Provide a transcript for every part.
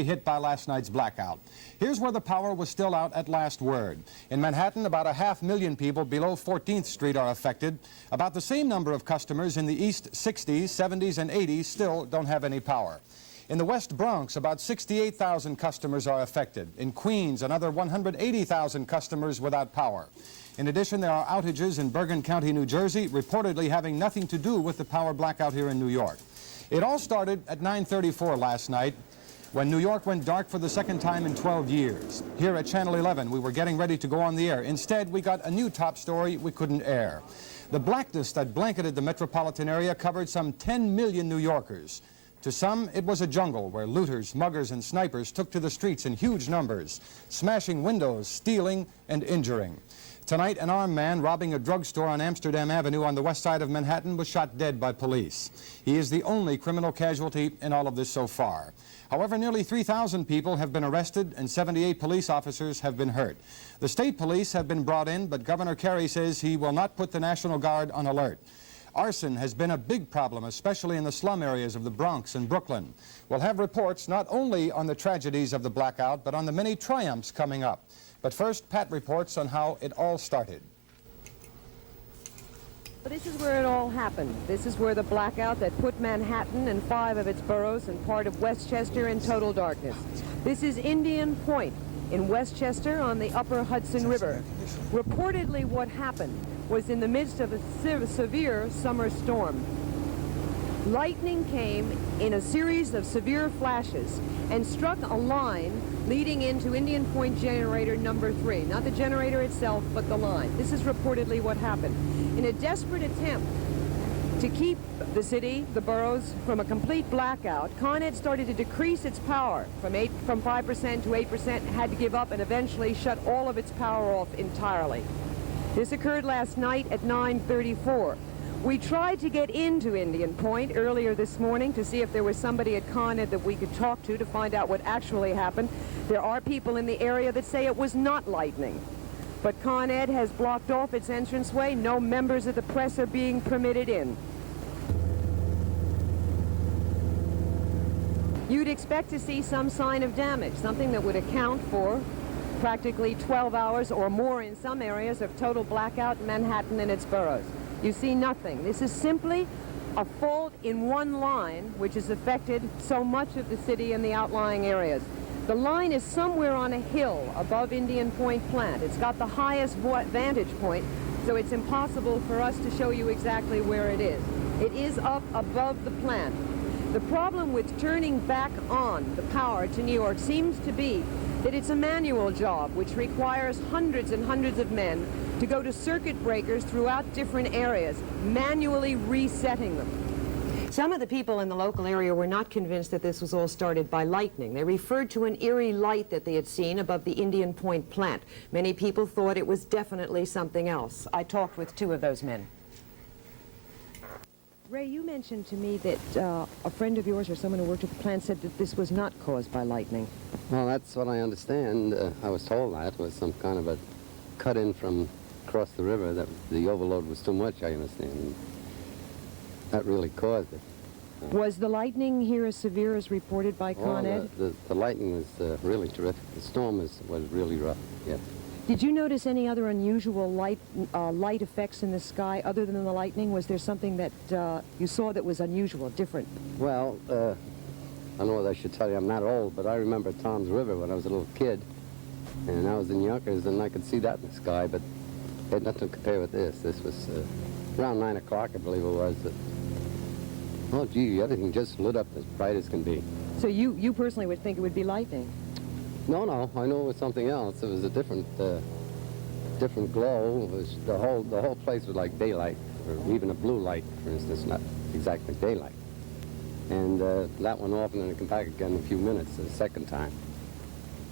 hit by last night's blackout. Here's where the power was still out at last word. In Manhattan, about 500,000 people below 14th Street are affected. About the same number of customers in the East 60s, 70s, and 80s still don't have any power. In the West Bronx, about 68,000 customers are affected. In Queens, another 180,000 customers without power. In addition, there are outages in Bergen County, New Jersey, reportedly having nothing to do with the power blackout here in New York. It all started at 9:34 last night, when New York went dark for the second time in 12 years. Here at Channel 11, we were getting ready to go on the air. Instead, we got a new top story we couldn't air. The blackness that blanketed the metropolitan area covered some 10 million New Yorkers. To some, it was a jungle where looters, muggers, and snipers took to the streets in huge numbers, smashing windows, stealing, and injuring. Tonight, an armed man robbing a drugstore on Amsterdam Avenue on the west side of Manhattan was shot dead by police. He is the only criminal casualty in all of this so far. However, nearly 3,000 people have been arrested and 78 police officers have been hurt. The state police have been brought in, but Governor Kerry says he will not put the National Guard on alert. Arson has been a big problem, especially in the slum areas of the Bronx and Brooklyn. We'll have reports not only on the tragedies of the blackout, but on the many triumphs coming up. But first, Pat reports on how it all started. This is where it all happened. This is where the blackout that put Manhattan and 5 of its boroughs and part of Westchester in total darkness. This is Indian Point in Westchester on the upper Hudson River. Reportedly, what happened was in the midst of a severe summer storm. Lightning came in a series of severe flashes and struck a line leading into Indian Point generator number 3. Not the generator itself, but the line. This is reportedly what happened. In a desperate attempt to keep the city, the boroughs, from a complete blackout, Con Ed started to decrease its power from 5% to 8%, had to give up and eventually shut all of its power off entirely. This occurred last night at 9:34. We tried to get into Indian Point earlier this morning to see if there was somebody at Con Ed that we could talk to find out what actually happened. There are people in the area that say it was not lightning. But Con Ed has blocked off its entranceway. No members of the press are being permitted in. You'd expect to see some sign of damage, something that would account for practically 12 hours or more in some areas of total blackout in Manhattan and its boroughs. You see nothing. This is simply a fault in one line which has affected so much of the city and the outlying areas. The line is somewhere on a hill above Indian Point plant. It's got the highest vantage point, so it's impossible for us to show you exactly where it is. It is up above the plant. The problem with turning back on the power to New York seems to be that it's a manual job which requires hundreds and hundreds of men to go to circuit breakers throughout different areas, manually resetting them. Some of the people in the local area were not convinced that this was all started by lightning. They referred to an eerie light that they had seen above the Indian Point plant. Many people thought it was definitely something else. I talked with 2 of those men. Ray, you mentioned to me that a friend of yours or someone who worked at the plant said that this was not caused by lightning. Well, that's what I understand. I was told that was some kind of a cut-in from across the river, that the overload was too much, I understand. That really caused it. Was the lightning here as severe as reported by Con Ed? The lightning was really terrific. The storm was really rough, yes. Did you notice any other unusual light effects in the sky other than the lightning? Was there something that you saw that was unusual, different? Well, I don't know what I should tell you. I'm not old, but I remember Tom's River when I was a little kid. And I was in Yonkers, and I could see that in the sky, but it had nothing to compare with this. This was around 9 o'clock, I believe it was. Oh, gee, everything just lit up as bright as can be. So you personally would think it would be lightning? No, I know it was something else. It was a different glow. It was the whole place was like daylight, or even a blue light, for instance, not exactly daylight. And that went off, and then it came back again in a few minutes, the second time.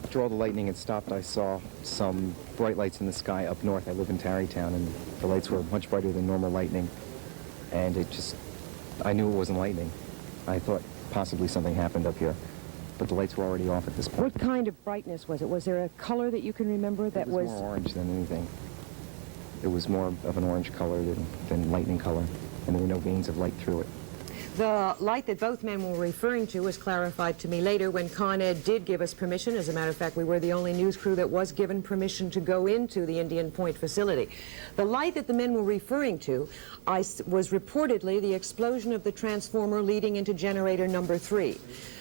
After all the lightning had stopped, I saw some bright lights in the sky up north. I live in Tarrytown, and the lights were much brighter than normal lightning. And I knew it wasn't lightning. I thought possibly something happened up here, but the lights were already off at this point. What kind of brightness was it? Was there a color that you can remember that was... It was more orange than anything. It was more of an orange color than lightning color, and there were no veins of light through it. The light that both men were referring to was clarified to me later when Con Ed did give us permission. As a matter of fact, we were the only news crew that was given permission to go into the Indian Point facility. The light that the men were referring to was reportedly the explosion of the transformer leading into generator number 3.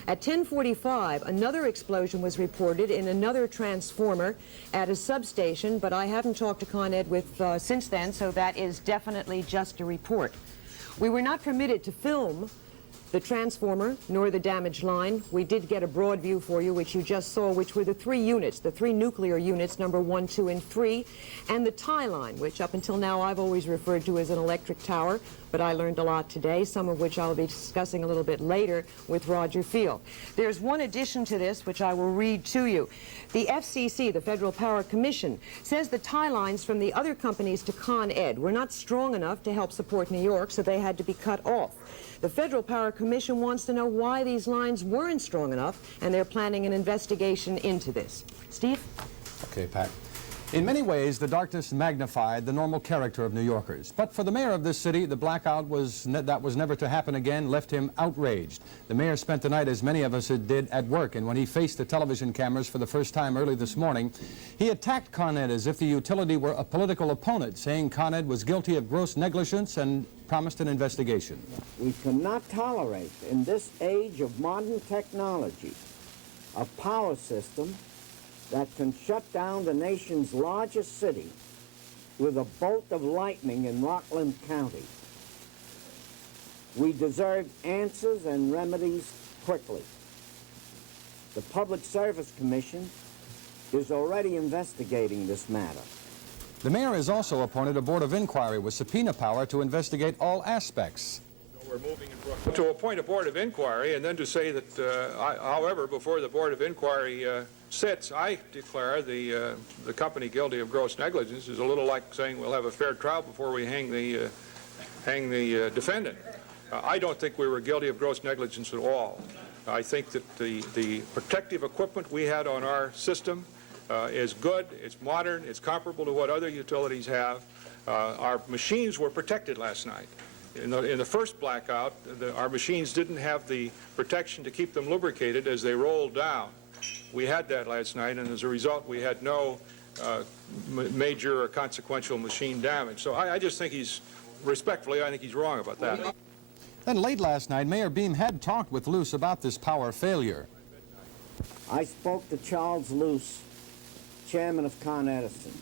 At 10:45, another explosion was reported in another transformer at a substation, but I haven't talked to Con Ed since then, so that is definitely just a report. We were not permitted to film the transformer nor the damaged line. We did get a broad view for you, which you just saw, which were the 3 units, the 3 nuclear units, number 1, 2, and 3, and the tie line, which up until now I've always referred to as an electric tower, but I learned a lot today, some of which I'll be discussing a little bit later with Roger Field. There's one addition to this, which I will read to you. The FCC, the Federal Power Commission, says the tie lines from the other companies to Con Ed were not strong enough to help support New York, so they had to be cut off. The Federal Power Commission wants to know why these lines weren't strong enough, and they're planning an investigation into this. Steve? Okay, Pat. In many ways, the darkness magnified the normal character of New Yorkers. But for the mayor of this city, the blackout that was never to happen again left him outraged. The mayor spent the night, as many of us did, at work, and when he faced the television cameras for the first time early this morning, he attacked Con Ed as if the utility were a political opponent, saying Con Ed was guilty of gross negligence and promised an investigation. We cannot tolerate, in this age of modern technology, a power system that can shut down the nation's largest city with a bolt of lightning in Rockland County. We deserve answers and remedies quickly. The Public Service Commission is already investigating this matter. The mayor has also appointed a board of inquiry with subpoena power to investigate all aspects. We're moving to appoint a board of inquiry and then to say that, however, before the board of inquiry sits, I declare the company guilty of gross negligence is a little like saying we'll have a fair trial before we hang the defendant. I don't think we were guilty of gross negligence at all. I think that the protective equipment we had on our system is good, it's modern, it's comparable to what other utilities have. Our machines were protected last night. In the first blackout, our machines didn't have the protection to keep them lubricated as they rolled down. We had that last night, and as a result, we had no major or consequential machine damage. So I just think respectfully, I think he's wrong about that. Then late last night, Mayor Beam had talked with Luce about this power failure. I spoke to Charles Luce, chairman of Con Edison,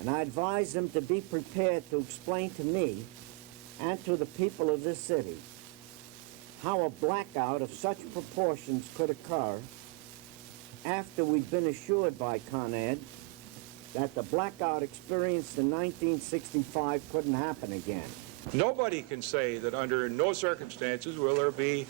and I advised him to be prepared to explain to me and to the people of this city how a blackout of such proportions could occur after we'd been assured by Con Ed that the blackout experienced in 1965 couldn't happen again. Nobody can say that under no circumstances will there be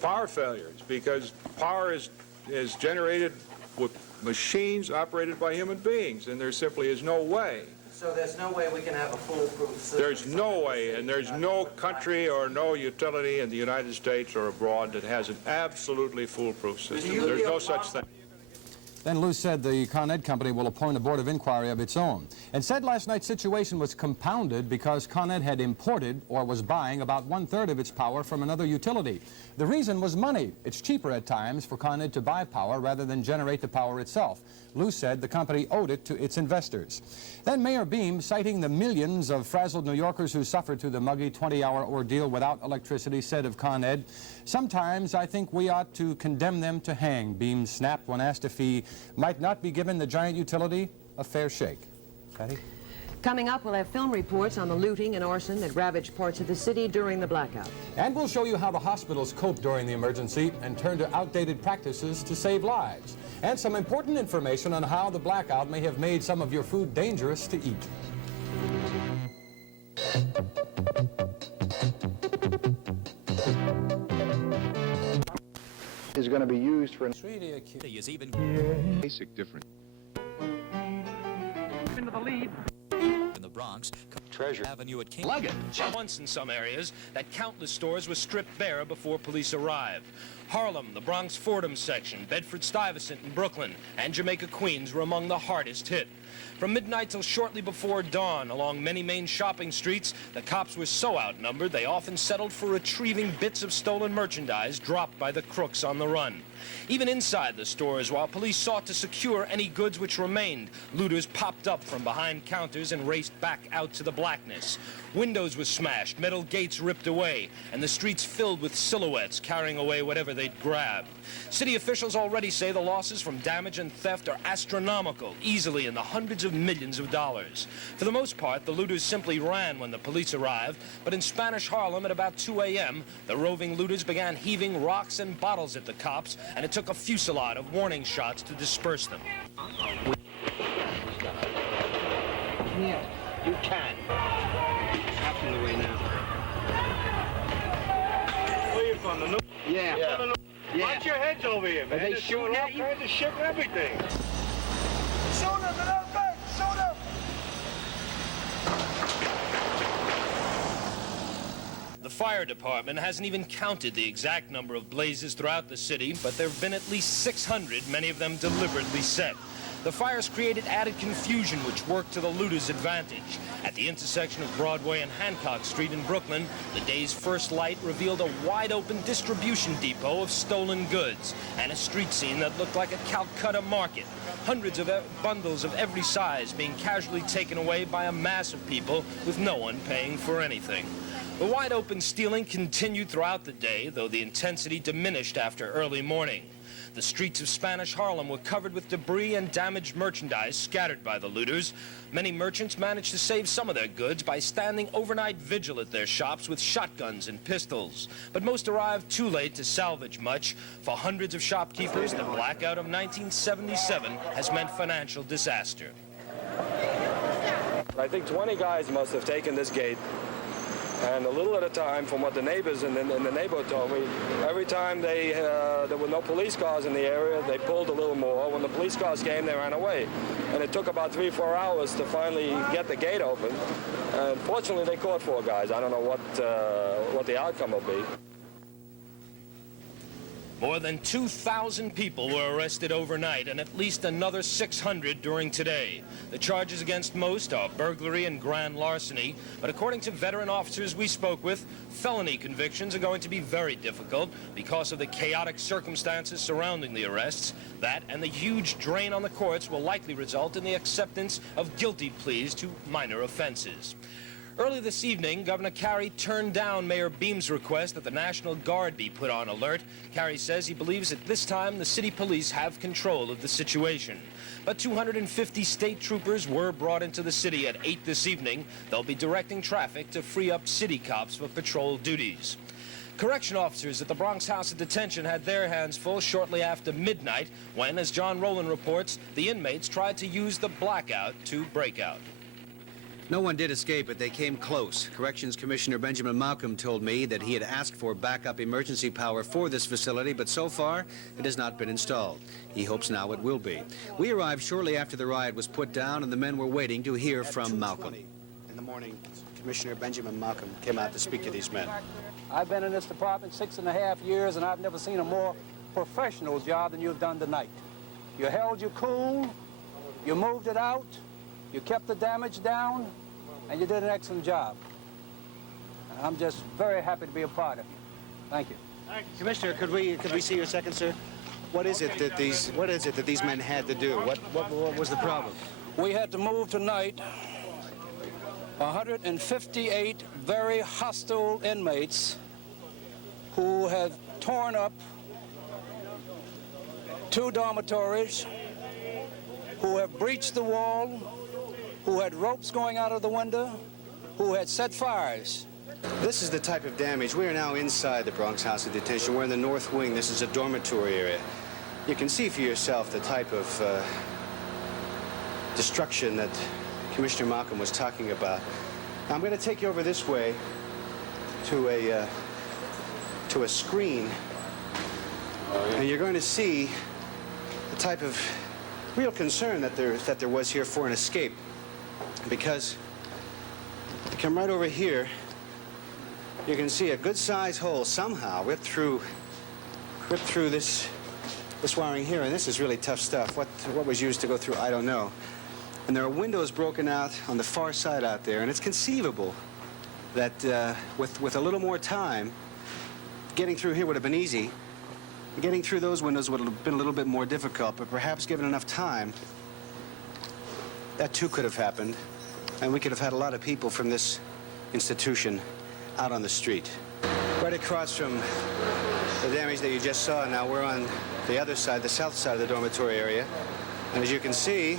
power failures, because power is generated with machines operated by human beings, and there simply is no way. So there's no way we can have a foolproof system? There's no way, and there's no country or no utility in the United States or abroad that has an absolutely foolproof system. There's no such thing. Then Luce said the Con Ed company will appoint a board of inquiry of its own, and said last night's situation was compounded because Con Ed had imported or was buying about 1/3 of its power from another utility. The reason was money. It's cheaper at times for Con Ed to buy power rather than generate the power itself. Luce said the company owed it to its investors. Then Mayor Beam, citing the millions of frazzled New Yorkers who suffered through the muggy 20-hour ordeal without electricity, said of Con Ed, "Sometimes I think we ought to condemn them to hang." Beam snapped when asked if he might not be given the giant utility a fair shake. Patty? Coming up, we'll have film reports on the looting and arson that ravaged parts of the city during the blackout. And we'll show you how the hospitals coped during the emergency and turned to outdated practices to save lives. And some important information on how the blackout may have made some of your food dangerous to eat. Is going to be used for is even basic difference. into the lead in the Bronx. Treasure Avenue at King. Luggage. Once in some areas that countless stores were stripped bare before police arrived. Harlem, the Bronx Fordham section, Bedford-Stuyvesant and Brooklyn, and Jamaica Queens were among the hardest hit. From midnight till shortly before dawn, along many main shopping streets, the cops were so outnumbered they often settled for retrieving bits of stolen merchandise dropped by the crooks on the run. Even inside the stores, while police sought to secure any goods which remained, looters popped up from behind counters and raced back out to the blackness. Windows were smashed, metal gates ripped away, and the streets filled with silhouettes carrying away whatever they'd grabbed. City officials already say the losses from damage and theft are astronomical, easily in the hundreds of millions of dollars. For the most part, the looters simply ran when the police arrived, but in Spanish Harlem at about 2 a.m., the roving looters began heaving rocks and bottles at the cops, and it took a fusillade of warning shots to disperse them. You can. Half of the way now. Where you from? The Yeah. Watch your heads over here, man. Are they shooting at you? All kinds of shit and everything. Shoot him! Get out back! Shoot him! The fire department hasn't even counted the exact number of blazes throughout the city, but there have been at least 600, many of them deliberately set. The fires created added confusion, which worked to the looters' advantage. At the intersection of Broadway and Hancock Street in Brooklyn, the day's first light revealed a wide-open distribution depot of stolen goods and a street scene that looked like a Calcutta market. Hundreds of bundles of every size being casually taken away by a mass of people with no one paying for anything. The wide-open stealing continued throughout the day, though the intensity diminished after early morning. The streets of Spanish Harlem were covered with debris and damaged merchandise scattered by the looters. Many merchants managed to save some of their goods by standing overnight vigil at their shops with shotguns and pistols. But most arrived too late to salvage much. For hundreds of shopkeepers, the blackout of 1977 has meant financial disaster. I think 20 guys must have taken this gate. And a little at a time, from what the neighbors in the neighborhood told me, every time there were no police cars in the area, they pulled a little more. When the police cars came, they ran away. And it took about 3-4 hours to finally get the gate open. And fortunately, they caught 4 guys. I don't know what the outcome will be. More than 2,000 people were arrested overnight and at least another 600 during today. The charges against most are burglary and grand larceny, but according to veteran officers we spoke with, felony convictions are going to be very difficult because of the chaotic circumstances surrounding the arrests. That and the huge drain on the courts will likely result in the acceptance of guilty pleas to minor offenses. Early this evening, Governor Carey turned down Mayor Beam's request that the National Guard be put on alert. Carey says he believes at this time the city police have control of the situation. But 250 state troopers were brought into the city at 8 this evening. They'll be directing traffic to free up city cops for patrol duties. Correction officers at the Bronx House of Detention had their hands full shortly after midnight when, as John Rowland reports, the inmates tried to use the blackout to break out. No one did escape, but they came close. Corrections Commissioner Benjamin Malcolm told me that he had asked for backup emergency power for this facility, but so far it has not been installed. He hopes now it will be. We arrived shortly after the riot was put down, and the men were waiting to hear from Malcolm. In the morning, Commissioner Benjamin Malcolm came out to speak to these men. I've been in this department 6.5 years, and I've never seen a more professional job than you've done tonight. You held your cool, you moved it out, you kept the damage down, and you did an excellent job. And I'm just very happy to be a part of you. Thank you. Commissioner, could we see your second, sir? What is it that these men had to do? What was the problem? We had to move tonight 158 very hostile inmates who have torn up 2 dormitories, who have breached the wall, who had ropes going out of the window, who had set fires. This is the type of damage. We are now inside the Bronx House of Detention. We're in the North Wing. This is a dormitory area. You can see for yourself the type of destruction that Commissioner Malcolm was talking about. Now, I'm going to take you over this way to a screen, and you're going to see the type of real concern that there was here for an escape. Because if you come right over here, you can see a good-sized hole somehow ripped through this wiring here, and this is really tough stuff. What was used to go through, I don't know. And there are windows broken out on the far side out there, and it's conceivable that with a little more time, getting through here would have been easy. Getting through those windows would have been a little bit more difficult, but perhaps given enough time, that too could have happened, and we could have had a lot of people from this institution out on the street. Right across from the damage that you just saw, now we're on the other side, the south side of the dormitory area, and as you can see,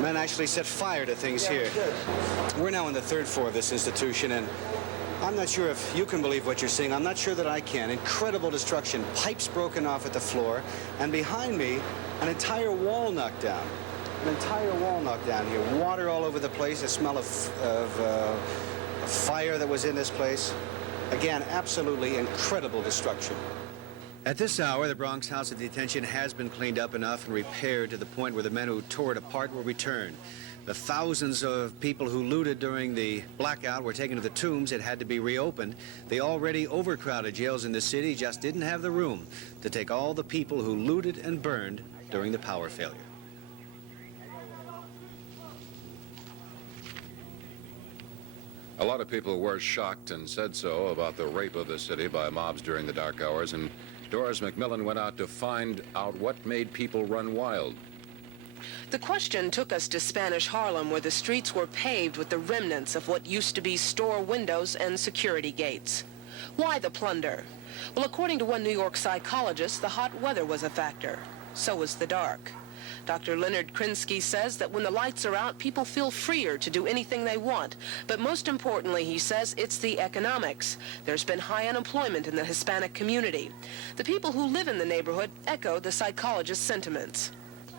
men actually set fire to things here. We're now on the 3rd floor of this institution, and I'm not sure if you can believe what you're seeing. I'm not sure that I can. Incredible destruction. Pipes broken off at the floor, and behind me, an entire wall knocked down. An entire wall knocked down here. Water all over the place, a smell of fire that was in this place. Again, absolutely incredible destruction. At this hour, the Bronx House of Detention has been cleaned up enough and repaired to the point where the men who tore it apart will return. The thousands of people who looted during the blackout were taken to the tombs. It had to be reopened. The already overcrowded jails in the city just didn't have the room to take all the people who looted and burned during the power failure. A lot of people were shocked and said so about the rape of the city by mobs during the dark hours, and Doris McMillan went out to find out what made people run wild. The question took us to Spanish Harlem, where the streets were paved with the remnants of what used to be store windows and security gates. Why the plunder? Well, according to one New York psychologist, the hot weather was a factor. So was the dark. Dr. Leonard Krinsky says that when the lights are out, people feel freer to do anything they want. But most importantly, he says, it's the economics. There's been high unemployment in the Hispanic community. The people who live in the neighborhood echo the psychologist's sentiments.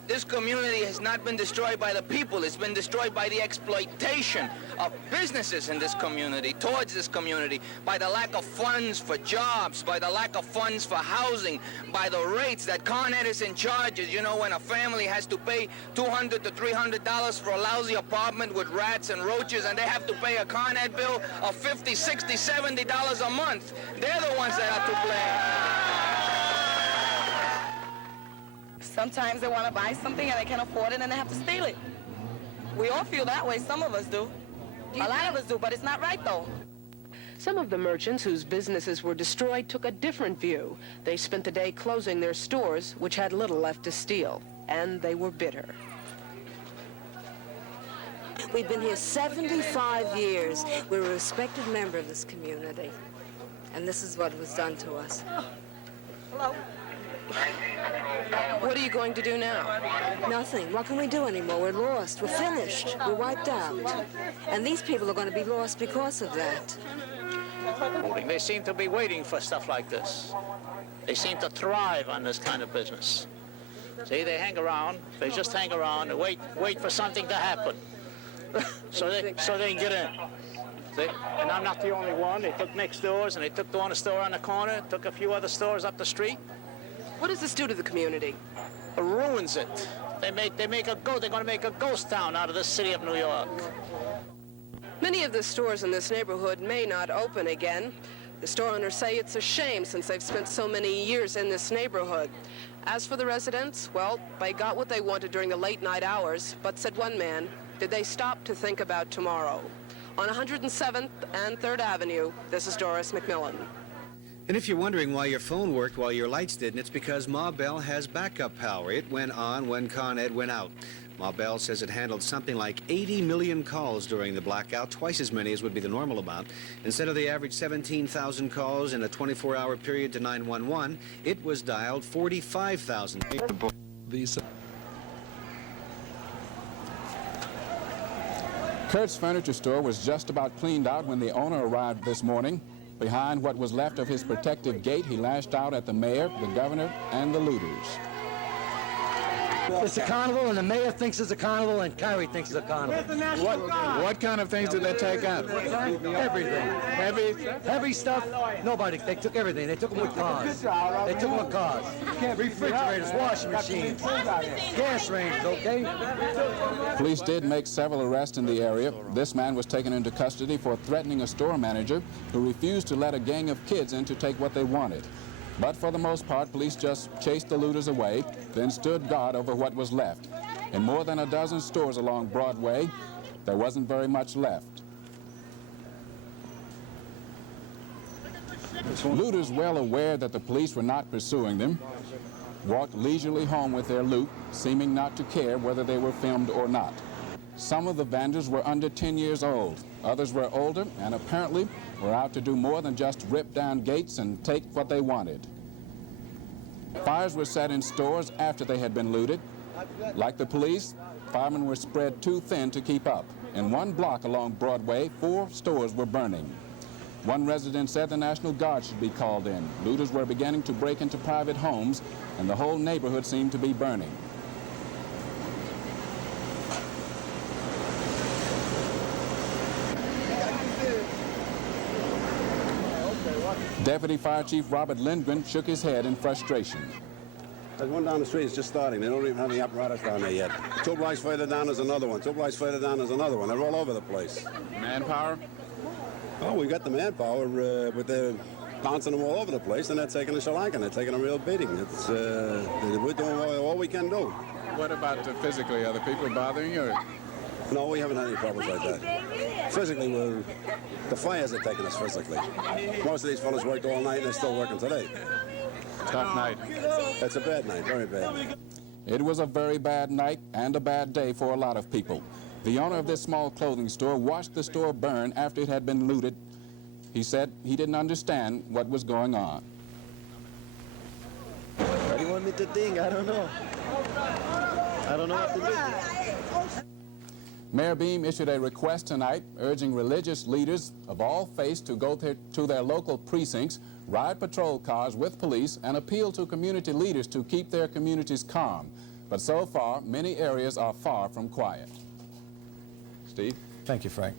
This community has not been destroyed by the people. It's been destroyed by the exploitation of businesses in this community, towards this community, by the lack of funds for jobs, by the lack of funds for housing, by the rates that Con Ed is in charge. You know, when a family has to pay $200 to $300 for a lousy apartment with rats and roaches, and they have to pay a Con Ed bill of $50, $60, $70 a month. They're the ones that are to blame. Sometimes they want to buy something and they can't afford it and they have to steal it. We all feel that way. Some of us do. A lot of us do, but it's not right, though. Some of the merchants whose businesses were destroyed took a different view. They spent the day closing their stores, which had little left to steal, and they were bitter. We've been here 75 years. We're a respected member of this community, and this is what was done to us. Hello? What are you going to do now? Nothing. What can we do anymore? We're lost. We're finished. We're wiped out. And these people are going to be lost because of that. They seem to be waiting for stuff like this. They seem to thrive on this kind of business. See, they hang around. They just hang around and wait for something to happen. so they can get in. See? And I'm not the only one. They took next doors, and they took the one store on the corner, took a few other stores up the street. What does this do to the community? It ruins it. They're going to make a ghost town out of the city of New York. Many of the stores in this neighborhood may not open again. The store owners say it's a shame since they've spent so many years in this neighborhood. As for the residents, well, they got what they wanted during the late night hours, but said one man, did they stop to think about tomorrow? On 107th and 3rd Avenue, this is Doris McMillan. And if you're wondering why your phone worked while your lights didn't, it's because Ma Bell has backup power. It went on when Con Ed went out. Ma Bell says it handled something like 80 million calls during the blackout, twice as many as would be the normal amount. Instead of the average 17,000 calls in a 24-hour period to 911, it was dialed 45,000. Kurt's furniture store was just about cleaned out when the owner arrived this morning. Behind what was left of his protective gate, he lashed out at the mayor, the governor, and the looters. It's a carnival, and the mayor thinks it's a carnival, and Kyrie thinks it's a carnival. What kind of things did they take out? Everything. Heavy stuff. Nobody. They took everything. They took them with cars. They took them with cars. Refrigerators, washing machines, gas ranges, okay? Police did make several arrests in the area. This man was taken into custody for threatening a store manager who refused to let a gang of kids in to take what they wanted. But for the most part, police just chased the looters away, then stood guard over what was left. In more than a dozen stores along Broadway, there wasn't very much left. Looters, well aware that the police were not pursuing them, walked leisurely home with their loot, seeming not to care whether they were filmed or not. Some of the vandals were under 10 years old. Others were older and apparently were out to do more than just rip down gates and take what they wanted. Fires were set in stores after they had been looted. Like the police, firemen were spread too thin to keep up. In one block along Broadway, 4 stores were burning. One resident said the National Guard should be called in. Looters were beginning to break into private homes, and the whole neighborhood seemed to be burning. Deputy Fire Chief Robert Lindgren shook his head in frustration. There's one down the street, it's just starting. They don't even have any apparatus down there yet. 2 blocks further down there's another one. 2 blocks further down there's another one. They're all over the place. Manpower? Oh, we got the manpower, but they're bouncing them all over the place, and they're taking a shellacking. They're taking a real beating. It's, we're doing all we can do. What about physically? Are the people bothering you? No, we haven't had any problems like that. Physically, the fires are taking us physically. Most of these fellas worked all night, and they're still working today. Tough night. It's a bad night, very bad night. It was a very bad night and a bad day for a lot of people. The owner of this small clothing store watched the store burn after it had been looted. He said he didn't understand what was going on. What do you want me to think? I don't know. I don't know what to do. Mayor Beam issued a request tonight urging religious leaders of all faiths to go to their local precincts, ride patrol cars with police, and appeal to community leaders to keep their communities calm. But so far, many areas are far from quiet. Steve? Thank you, Frank.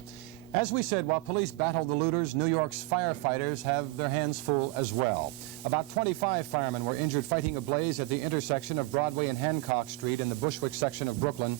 As we said, while police battle the looters, New York's firefighters have their hands full as well. About 25 firemen were injured fighting a blaze at the intersection of Broadway and Hancock Street in the Bushwick section of Brooklyn.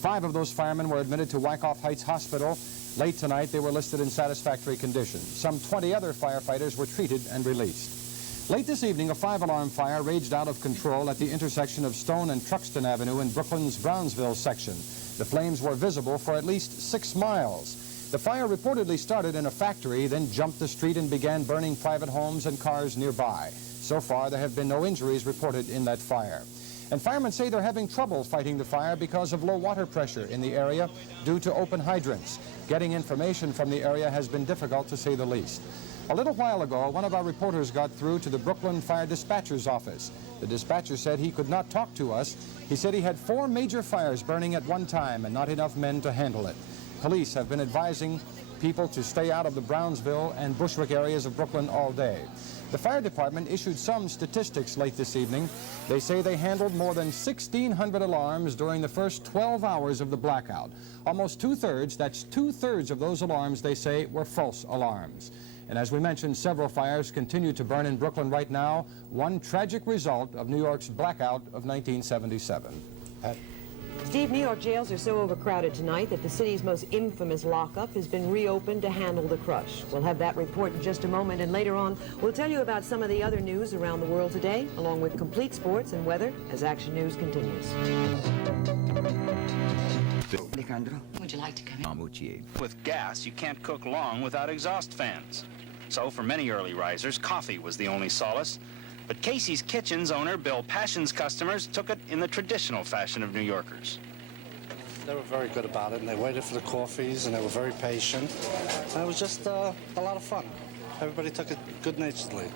5 of those firemen were admitted to Wyckoff Heights Hospital. Late tonight, they were listed in satisfactory condition. Some 20 other firefighters were treated and released. Late this evening, a 5-alarm fire raged out of control at the intersection of Stone and Truxton Avenue in Brooklyn's Brownsville section. The flames were visible for at least 6 miles. The fire reportedly started in a factory, then jumped the street and began burning private homes and cars nearby. So far, there have been no injuries reported in that fire. And firemen say they're having trouble fighting the fire because of low water pressure in the area due to open hydrants. Getting information from the area has been difficult, to say the least. A little while ago, one of our reporters got through to the Brooklyn Fire Dispatcher's office. The dispatcher said he could not talk to us. He said he had 4 major fires burning at one time and not enough men to handle it. Police have been advising people to stay out of the Brownsville and Bushwick areas of Brooklyn all day. The fire department issued some statistics late this evening. They say they handled more than 1,600 alarms during the first 12 hours of the blackout. Almost 2/3, that's 2/3 of those alarms, they say, were false alarms. And as we mentioned, several fires continue to burn in Brooklyn right now, one tragic result of New York's blackout of 1977. Steve, New York jails are so overcrowded tonight that the city's most infamous lockup has been reopened to handle the crush. We'll have that report in just a moment, and later on, we'll tell you about some of the other news around the world today, along with complete sports and weather as Action News continues. Would you like to come in? With gas, you can't cook long without exhaust fans. So for many early risers, coffee was the only solace. But Casey's Kitchen's owner, Bill Passion's customers, took it in the traditional fashion of New Yorkers. They were very good about it, and they waited for the coffees, and they were very patient. And it was just a lot of fun. Everybody took it good-naturedly.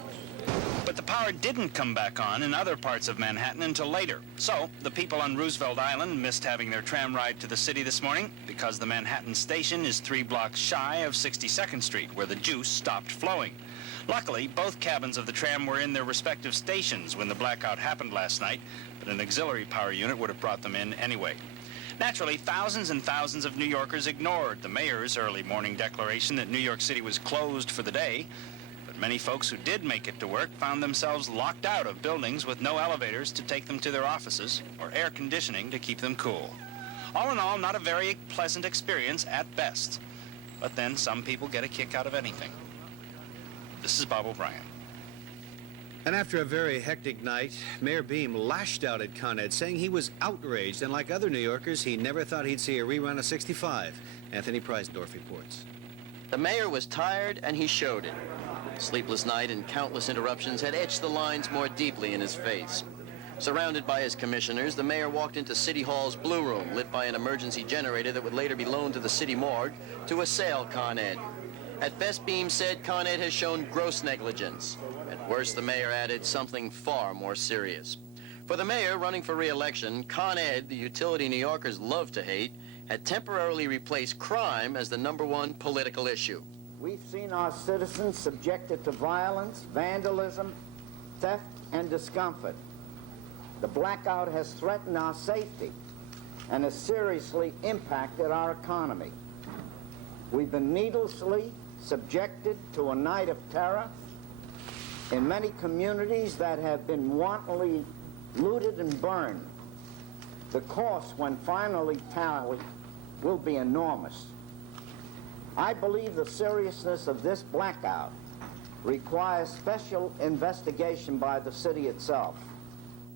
But the power didn't come back on in other parts of Manhattan until later. So the people on Roosevelt Island missed having their tram ride to the city this morning because the Manhattan station is 3 blocks shy of 62nd Street, where the juice stopped flowing. Luckily, both cabins of the tram were in their respective stations when the blackout happened last night, but an auxiliary power unit would have brought them in anyway. Naturally, thousands and thousands of New Yorkers ignored the mayor's early morning declaration that New York City was closed for the day. But many folks who did make it to work found themselves locked out of buildings with no elevators to take them to their offices or air conditioning to keep them cool. All in all, not a very pleasant experience at best. But then some people get a kick out of anything. This is Bob O'Brien. And after a very hectic night, Mayor Beam lashed out at Con Ed, saying he was outraged, and like other New Yorkers, he never thought he'd see a rerun of 65. Anthony Preisendorf reports. The mayor was tired, and he showed it. Sleepless night and countless interruptions had etched the lines more deeply in his face. Surrounded by his commissioners, the mayor walked into City Hall's Blue Room, lit by an emergency generator that would later be loaned to the city morgue, to assail Con Ed. At best, Beam said Con Ed has shown gross negligence. At worst, the mayor added something far more serious. For the mayor running for re-election, Con Ed, the utility New Yorkers love to hate, had temporarily replaced crime as the #1 political issue. We've seen our citizens subjected to violence, vandalism, theft, and discomfort. The blackout has threatened our safety and has seriously impacted our economy. We've been needlessly subjected to a night of terror in many communities that have been wantonly looted and burned. The cost, when finally tallied, will be enormous. I believe the seriousness of this blackout requires special investigation by the city itself.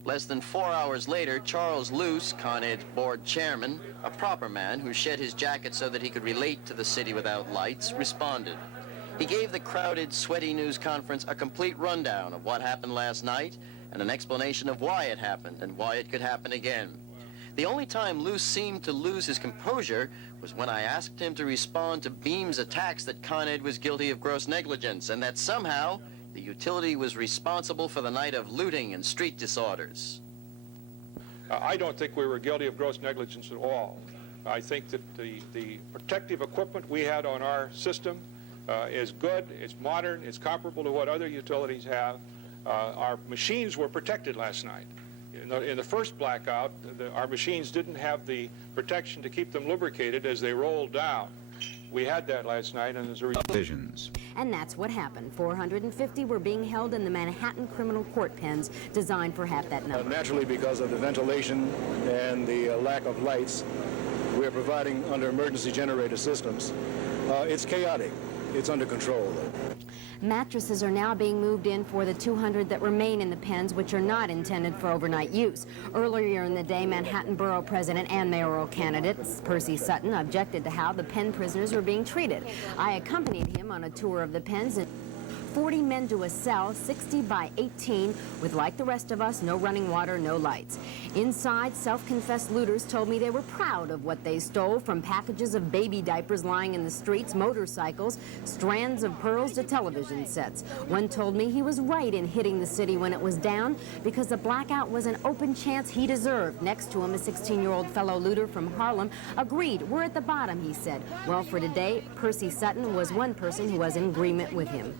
Less than 4 hours later, Charles Luce, Con Ed's board chairman, a proper man who shed his jacket so that he could relate to the city without lights, responded. He gave the crowded, sweaty news conference a complete rundown of what happened last night and an explanation of why it happened and why it could happen again. The only time Luce seemed to lose his composure was when I asked him to respond to Beam's attacks that Con Ed was guilty of gross negligence and that somehow the utility was responsible for the night of looting and street disorders. I don't think we were guilty of gross negligence at all. I think that the protective equipment we had on our system is good, it's modern, it's comparable to what other utilities have. Our machines were protected last night. In the first blackout, our machines didn't have the protection to keep them lubricated as they rolled down. We had that last night, and as a result... And that's what happened. 450 were being held in the Manhattan criminal court pens, designed for half that number. Naturally, because of the ventilation and the lack of lights we're providing under emergency generator systems, it's chaotic. It's under control, though. Mattresses are now being moved in for the 200 that remain in the pens, which are not intended for overnight use. Earlier in the day, Manhattan Borough President and mayoral candidate Percy Sutton objected to how the pen prisoners were being treated. I accompanied him on a tour of the pens. 40 men to a cell, 60 by 18, with, like the rest of us, no running water, no lights. Inside, self-confessed looters told me they were proud of what they stole, from packages of baby diapers lying in the streets, motorcycles, strands of pearls to television sets. One told me he was right in hitting the city when it was down because the blackout was an open chance he deserved. Next to him, a 16-year-old fellow looter from Harlem agreed. We're at the bottom, he said. Well, for today, Percy Sutton was one person who was in agreement with him.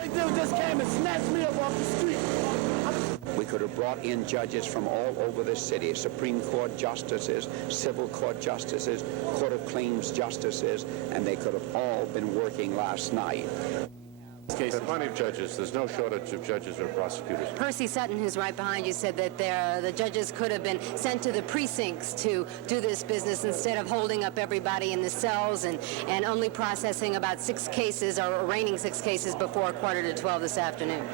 They just came and snatched me up off the street. We could have brought in judges from all over the city, Supreme Court justices, civil court justices, Court of Claims justices, and they could have all been working last night. There are plenty of judges. There's no shortage of judges or prosecutors. Percy Sutton, who's right behind you, said that the judges could have been sent to the precincts to do this business instead of holding up everybody in the cells and only processing about 6 cases or arraigning 6 cases before 11:45 this afternoon.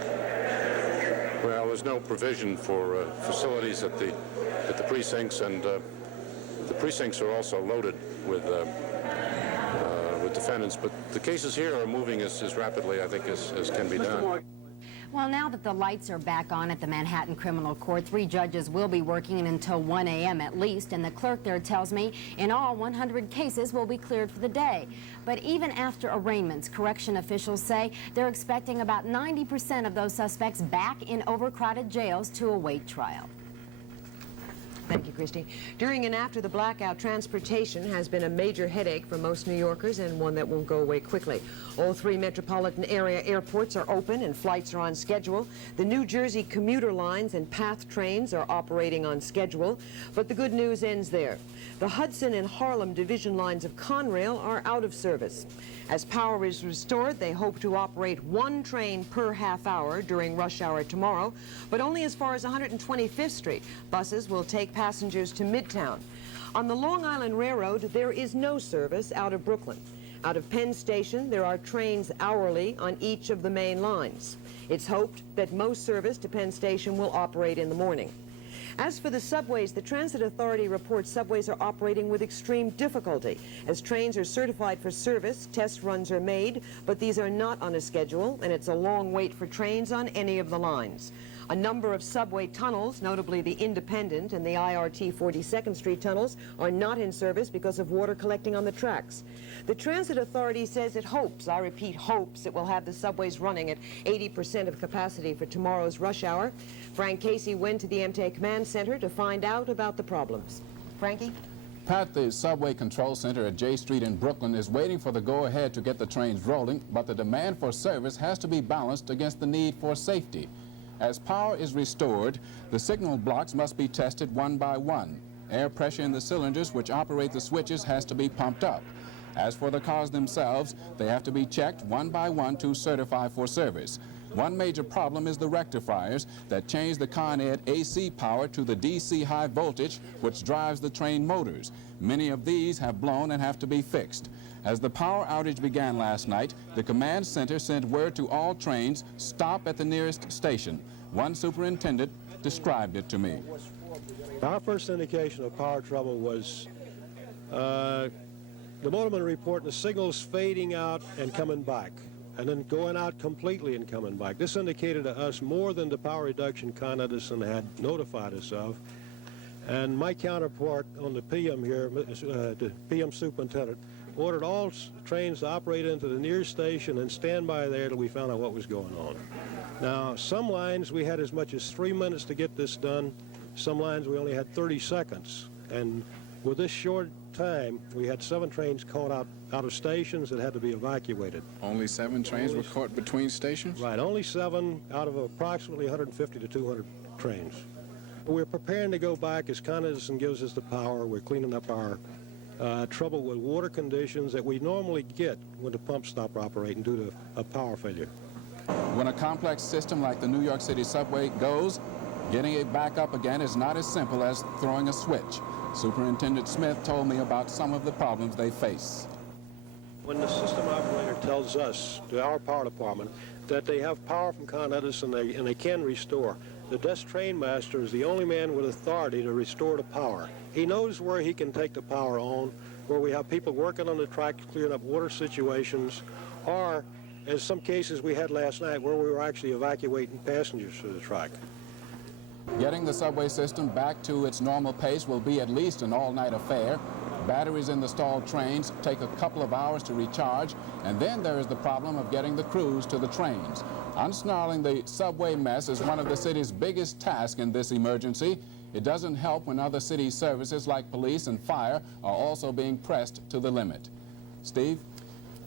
Well, there's no provision for facilities at the precincts, and the precincts are also loaded with defendants, but the cases here are moving as rapidly, I think, as can be done. Well, now that the lights are back on at the Manhattan Criminal Court, 3 judges will be working until 1 a.m. at least, and the clerk there tells me in all 100 cases will be cleared for the day. But even after arraignments, correction officials say they're expecting about 90% of those suspects back in overcrowded jails to await trial. Thank you, Christy. During and after the blackout, transportation has been a major headache for most New Yorkers and one that won't go away quickly. All 3 metropolitan area airports are open and flights are on schedule. The New Jersey commuter lines and PATH trains are operating on schedule, but the good news ends there. The Hudson and Harlem division lines of Conrail are out of service. As power is restored, they hope to operate 1 train per half hour during rush hour tomorrow, but only as far as 125th Street. Buses will take passengers to Midtown. On the Long Island Railroad, there is no service out of Brooklyn. Out of Penn Station, there are trains hourly on each of the main lines. It's hoped that most service to Penn Station will operate in the morning. As for the subways, the Transit Authority reports subways are operating with extreme difficulty. As trains are certified for service, test runs are made, but these are not on a schedule, and it's a long wait for trains on any of the lines. A number of subway tunnels, notably the Independent and the IRT 42nd Street tunnels, are not in service because of water collecting on the tracks. The Transit Authority says it hopes, I repeat, hopes, it will have the subways running at 80% of capacity for tomorrow's rush hour. Frank Casey went to the MTA Command Center to find out about the problems. Frankie? Pat, the subway control center at J Street in Brooklyn is waiting for the go-ahead to get the trains rolling, but the demand for service has to be balanced against the need for safety. As power is restored, the signal blocks must be tested one by one. Air pressure in the cylinders which operate the switches has to be pumped up. As for the cars themselves, they have to be checked one by one to certify for service. One major problem is the rectifiers that change the Con Ed AC power to the DC high voltage which drives the train motors. Many of these have blown and have to be fixed. As the power outage began last night, the command center sent word to all trains, stop at the nearest station. One superintendent described it to me. Our first indication of power trouble was the motorman reporting the signals fading out and coming back, and then going out completely and coming back. This indicated to us more than the power reduction Con Edison had notified us of. And my counterpart on the PM here, the PM superintendent, ordered all trains to operate into the nearest station and stand by there till we found out what was going on. Now, some lines we had as much as 3 minutes to get this done. Some lines we only had 30 seconds. And with this short time, we had 7 trains caught out of stations that had to be evacuated. Only 7 trains were caught between stations? Right, only 7 out of approximately 150 to 200 trains. We're preparing to go back as Con Edison gives us the power. We're cleaning up our trouble with water conditions that we normally get when the pumps stop operating due to a power failure. When a complex system like the New York City subway goes, getting it back up again is not as simple as throwing a switch. Superintendent Smith told me about some of the problems they face. When the system operator tells us, to our power department, that they have power from Con Edison and they can restore, the desk train master is the only man with authority to restore the power. He knows where he can take the power on, where we have people working on the track clearing up water situations, or, as some cases we had last night, where we were actually evacuating passengers to the track. Getting the subway system back to its normal pace will be at least an all-night affair. Batteries in the stalled trains take a couple of hours to recharge, and then there is the problem of getting the crews to the trains. Unsnarling the subway mess is one of the city's biggest tasks in this emergency. It doesn't help when other city services like police and fire are also being pressed to the limit. Steve?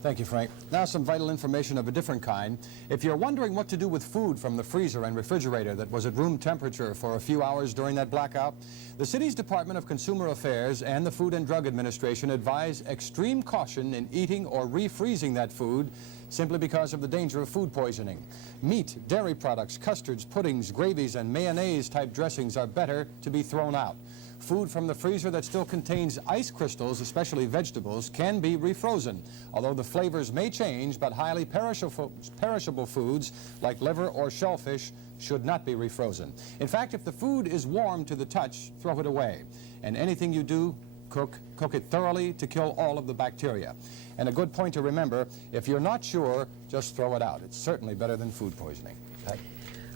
Thank you, Frank. Now some vital information of a different kind. If you're wondering what to do with food from the freezer and refrigerator that was at room temperature for a few hours during that blackout, the city's Department of Consumer Affairs and the Food and Drug Administration advise extreme caution in eating or refreezing that food simply because of the danger of food poisoning. Meat, dairy products, custards, puddings, gravies, and mayonnaise-type dressings are better to be thrown out. Food from the freezer that still contains ice crystals, especially vegetables, can be refrozen, although the flavors may change, but highly perishable foods like liver or shellfish should not be refrozen. In fact, if the food is warm to the touch, throw it away. And anything you do, cook it thoroughly to kill all of the bacteria. And a good point to remember, if you're not sure, just throw it out. It's certainly better than food poisoning. Pat?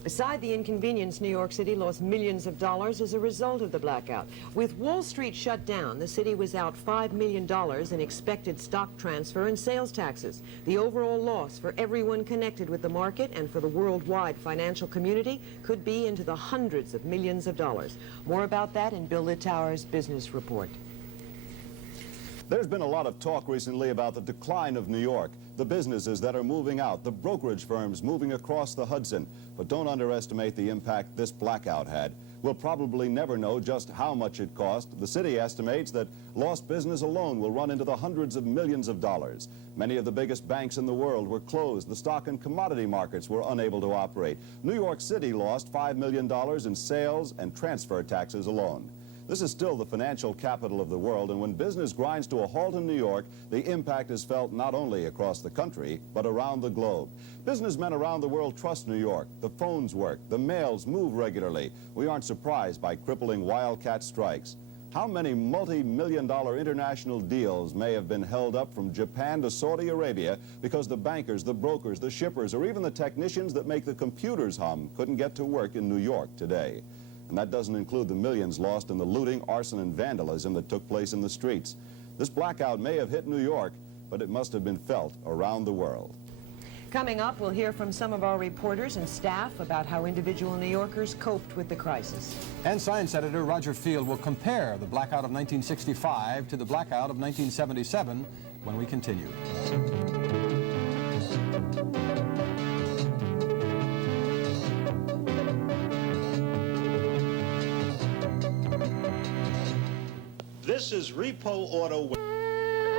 Beside the inconvenience, New York City lost millions of dollars as a result of the blackout. With Wall Street shut down, the city was out $5 million in expected stock transfer and sales taxes. The overall loss for everyone connected with the market and for the worldwide financial community could be into the hundreds of millions of dollars. More about that in Bill Littauer's Business Report. There's been a lot of talk recently about the decline of New York, the businesses that are moving out, the brokerage firms moving across the Hudson. But don't underestimate the impact this blackout had. We'll probably never know just how much it cost. The city estimates that lost business alone will run into the hundreds of millions of dollars. Many of the biggest banks in the world were closed. The stock and commodity markets were unable to operate. New York City lost $5 million in sales and transfer taxes alone. This is still the financial capital of the world, and when business grinds to a halt in New York, the impact is felt not only across the country, but around the globe. Businessmen around the world trust New York. The phones work. The mails move regularly. We aren't surprised by crippling wildcat strikes. How many multi-million-dollar international deals may have been held up from Japan to Saudi Arabia because the bankers, the brokers, the shippers, or even the technicians that make the computers hum couldn't get to work in New York today? And that doesn't include the millions lost in the looting, arson, and vandalism that took place in the streets. This blackout may have hit New York, but it must have been felt around the world. Coming up, we'll hear from some of our reporters and staff about how individual New Yorkers coped with the crisis. And science editor Roger Field will compare the blackout of 1965 to the blackout of 1977 when we continue. This is Repo Auto.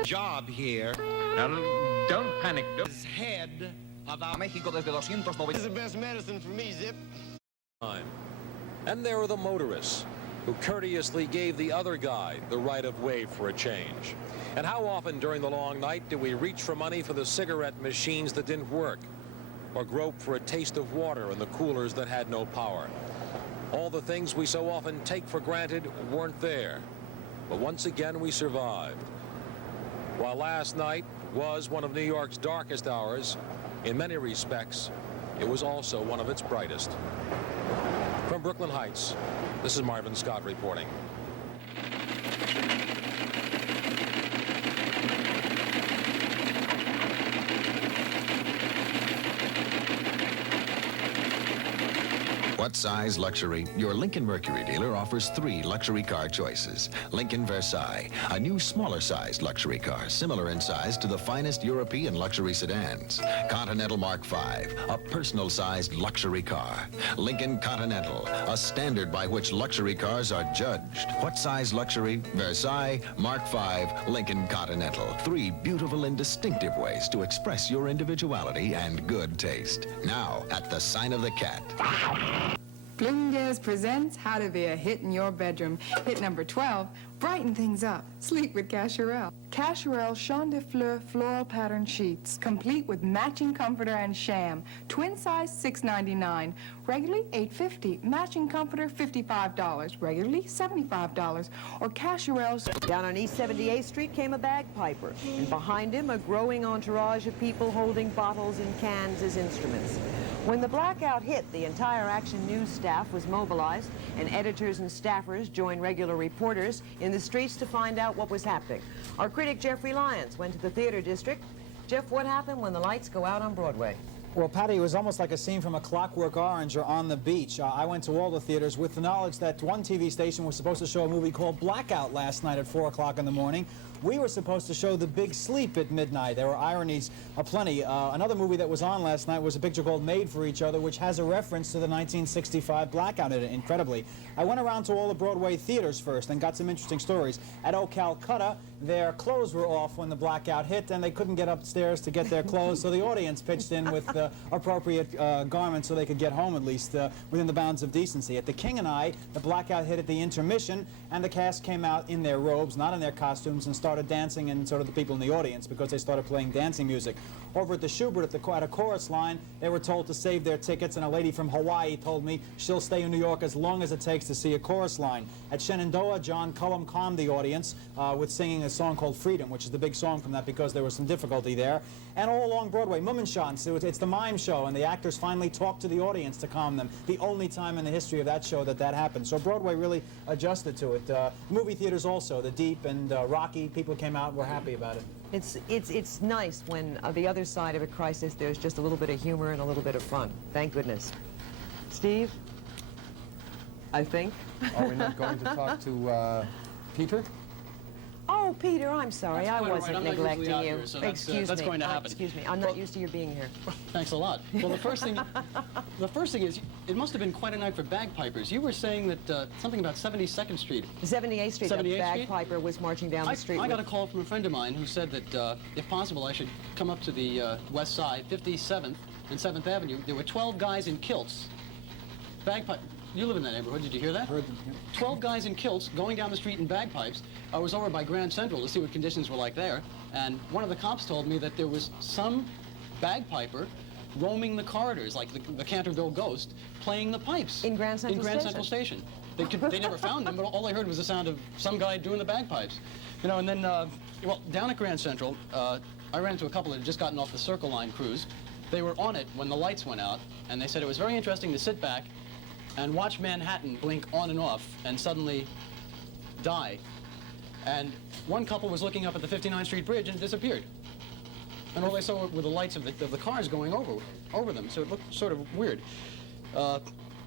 Job here. Now, don't panic. Head of our Mexico desde 290. This is the best medicine for me, Zip. And there are the motorists who courteously gave the other guy the right of way for a change. And how often during the long night do we reach for money for the cigarette machines that didn't work, or grope for a taste of water in the coolers that had no power? All the things we so often take for granted weren't there. But once again, we survived. While last night was one of New York's darkest hours, in many respects, it was also one of its brightest. From Brooklyn Heights, this is Marvin Scott reporting. What size luxury? Your Lincoln Mercury dealer offers 3 luxury car choices. Lincoln Versailles, a new smaller-sized luxury car, similar in size to the finest European luxury sedans. Continental Mark V, a personal-sized luxury car. Lincoln Continental, a standard by which luxury cars are judged. What size luxury? Versailles, Mark V, Lincoln Continental. 3 beautiful and distinctive ways to express your individuality and good taste. Now, at the Sign of the Cat. Bloomingdale's presents How to Be a Hit in Your Bedroom. Hit number 12, brighten things up. Sleep with Cacharel. Cacharel Chant de Fleur floral pattern sheets, complete with matching comforter and sham. Twin size $6.99, regularly $8.50. Matching comforter $55, regularly $75. Or Cacharel's. Down on East 78th Street came a bagpiper, and behind him a growing entourage of people holding bottles and cans as instruments. When the blackout hit, the entire Action News staff was mobilized, and editors and staffers joined regular reporters in the streets to find out what was happening. Our critic Jeffrey Lyons went to the theater district. Jeff, what happened when the lights go out on Broadway? Well, Patty, it was almost like a scene from A Clockwork Orange or On the Beach. I went to all the theaters with the knowledge that one TV station was supposed to show a movie called Blackout last night at 4 o'clock in the morning. We were supposed to show The Big Sleep at midnight. There were ironies aplenty. Another movie that was on last night was a picture called Made for Each Other, which has a reference to the 1965 blackout in it, incredibly. I went around to all the Broadway theaters first and got some interesting stories. At Oak Calcutta, their clothes were off when the blackout hit, and they couldn't get upstairs to get their clothes, so the audience pitched in with appropriate garments so they could get home, at least within the bounds of decency. At the King and I, the blackout hit at the intermission, and the cast came out in their robes, not in their costumes, and started dancing, and so did the people in the audience, because they started playing dancing music. Over at the Schubert, at a chorus line, they were told to save their tickets, and a lady from Hawaii told me she'll stay in New York as long as it takes to see a chorus line. At Shenandoah, John Cullum calmed the audience with singing a song called Freedom, which is the big song from that because there was some difficulty there. And all along Broadway, Mummenschanz, it's the mime show, and the actors finally talked to the audience to calm them. The only time in the history of that show that happened. So Broadway really adjusted to it. Movie theaters also, the Deep and Rocky, people came out and were happy about it. It's nice when the other side of a crisis there's just a little bit of humor and a little bit of fun. Thank goodness. Steve? I think. Are we not going to talk to Peter? Oh, Peter, I'm sorry. I wasn't neglecting you. Here, so excuse that's me. going to happen. Excuse me. I'm not used to your being here. Thanks a lot. Well, the first thing is, it must have been quite a night for bagpipers. You were saying that something about 72nd Street. 78th Street. 78th a bagpiper was marching down the street. I got a call from a friend of mine who said that if possible, I should come up to the west side, 57th and 7th Avenue. There were 12 guys in kilts. you live in that neighborhood. Did you hear that? Heard them, yeah. 12 guys in kilts going down the street in bagpipes. I was over by Grand Central to see what conditions were like there, and one of the cops told me that there was some bagpiper roaming the corridors, like the Canterville Ghost, playing the pipes. In Grand Central Station? Central Station. They never found him, but all I heard was the sound of some guy doing the bagpipes. You know, and then, well, down at Grand Central, I ran into a couple that had just gotten off the Circle Line cruise. They were on it when the lights went out, and they said it was very interesting to sit back and watch Manhattan blink on and off and suddenly die. And one couple was looking up at the 59th Street Bridge and disappeared. And all they saw were the lights of the cars going over them, so it looked sort of weird.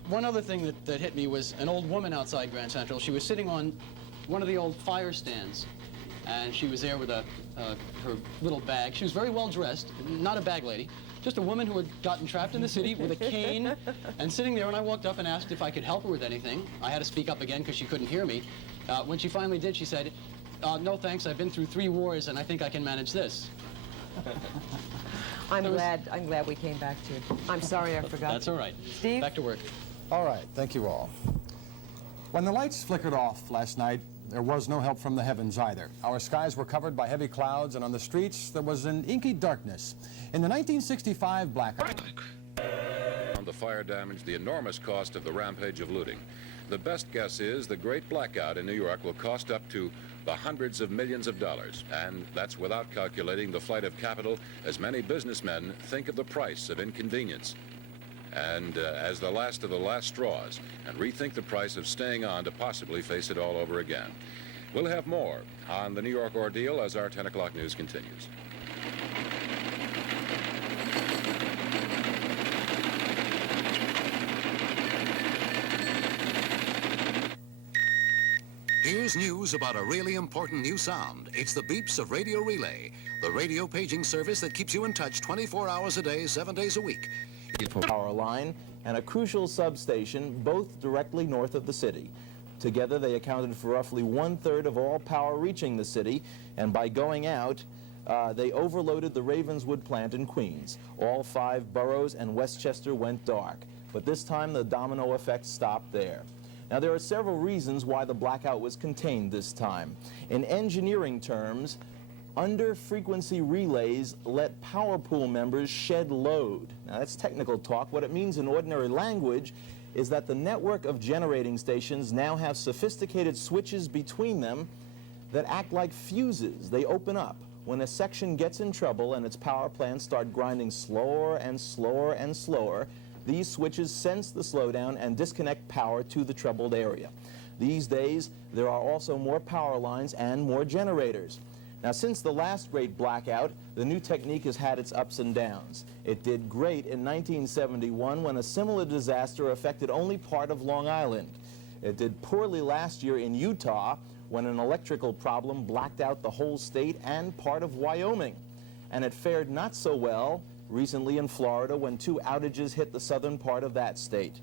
One other thing that hit me was an old woman outside Grand Central. She was sitting on one of the old fire stands, and she was there with her little bag. She was very well dressed, not a bag lady, just a woman who had gotten trapped in the city with a cane and sitting there, and I walked up and asked if I could help her with anything. I had to speak up again because she couldn't hear me. When she finally did, she said, no thanks, I've been through 3 wars and I think I can manage this. I'm glad we came back to you. I'm sorry I forgot. That's all right. Steve? Back to work. All right, thank you all. When the lights flickered off last night, there was no help from the heavens either. Our skies were covered by heavy clouds, and on the streets there was an inky darkness. In the 1965 blackout... The fire damage, the enormous cost of the rampage of looting. The best guess is the great blackout in New York will cost up to the hundreds of millions of dollars, and that's without calculating the flight of capital, as many businessmen think of the price of inconvenience and as the last of the last straws, and rethink the price of staying on to possibly face it all over again. We'll have more on the New York ordeal as our 10 o'clock news continues. Here's news about a really important new sound. It's the beeps of Radio Relay, the radio paging service that keeps you in touch 24 hours a day, 7 days a week. Power line and a crucial substation, both directly north of the city. Together, they accounted for roughly 1/3 of all power reaching the city, and by going out, they overloaded the Ravenswood plant in Queens. All 5 boroughs and Westchester went dark, but this time the domino effect stopped there. Now, there are several reasons why the blackout was contained this time. In engineering terms, under-frequency relays let power pool members shed load. Now, that's technical talk. What it means in ordinary language is that the network of generating stations now have sophisticated switches between them that act like fuses. They open up when a section gets in trouble and its power plants start grinding slower and slower and slower. These switches sense the slowdown and disconnect power to the troubled area. These days, there are also more power lines and more generators. Now, since the last great blackout, the new technique has had its ups and downs. It did great in 1971 when a similar disaster affected only part of Long Island. It did poorly last year in Utah when an electrical problem blacked out the whole state and part of Wyoming. And it fared not so well recently in Florida when 2 outages hit the southern part of that state.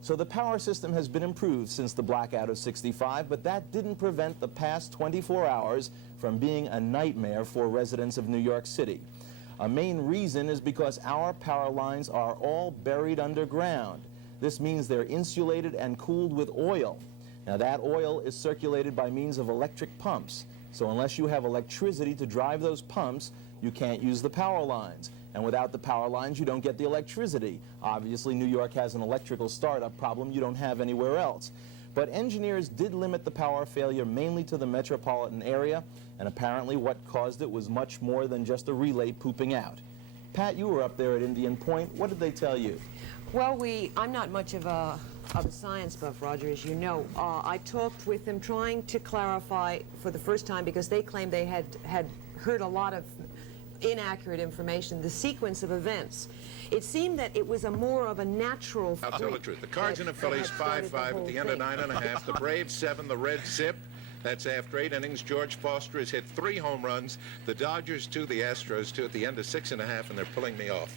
So the power system has been improved since the blackout of '65, but that didn't prevent the past 24 hours from being a nightmare for residents of New York City. A main reason is because our power lines are all buried underground. This means they're insulated and cooled with oil. Now, that oil is circulated by means of electric pumps. So unless you have electricity to drive those pumps, you can't use the power lines. And without the power lines, you don't get the electricity. Obviously, New York has an electrical startup problem you don't have anywhere else. But engineers did limit the power failure mainly to the metropolitan area, and apparently what caused it was much more than just a relay pooping out. Pat, you were up there at Indian Point. What did they tell you? Well, I'm not much of a science buff, Roger, as you know. I talked with them trying to clarify for the first time, because they claimed they had heard a lot of inaccurate information, the sequence of events. It seemed that it was more of a natural... I'll tell the truth. The Cards and the Phillies 5-5 at the end of 9 1/2. The Braves 7, the Reds zip. That's after 8 innings. George Foster has hit 3 home runs. The Dodgers 2, the Astros 2 at the end of 6 1/2, and they're pulling me off.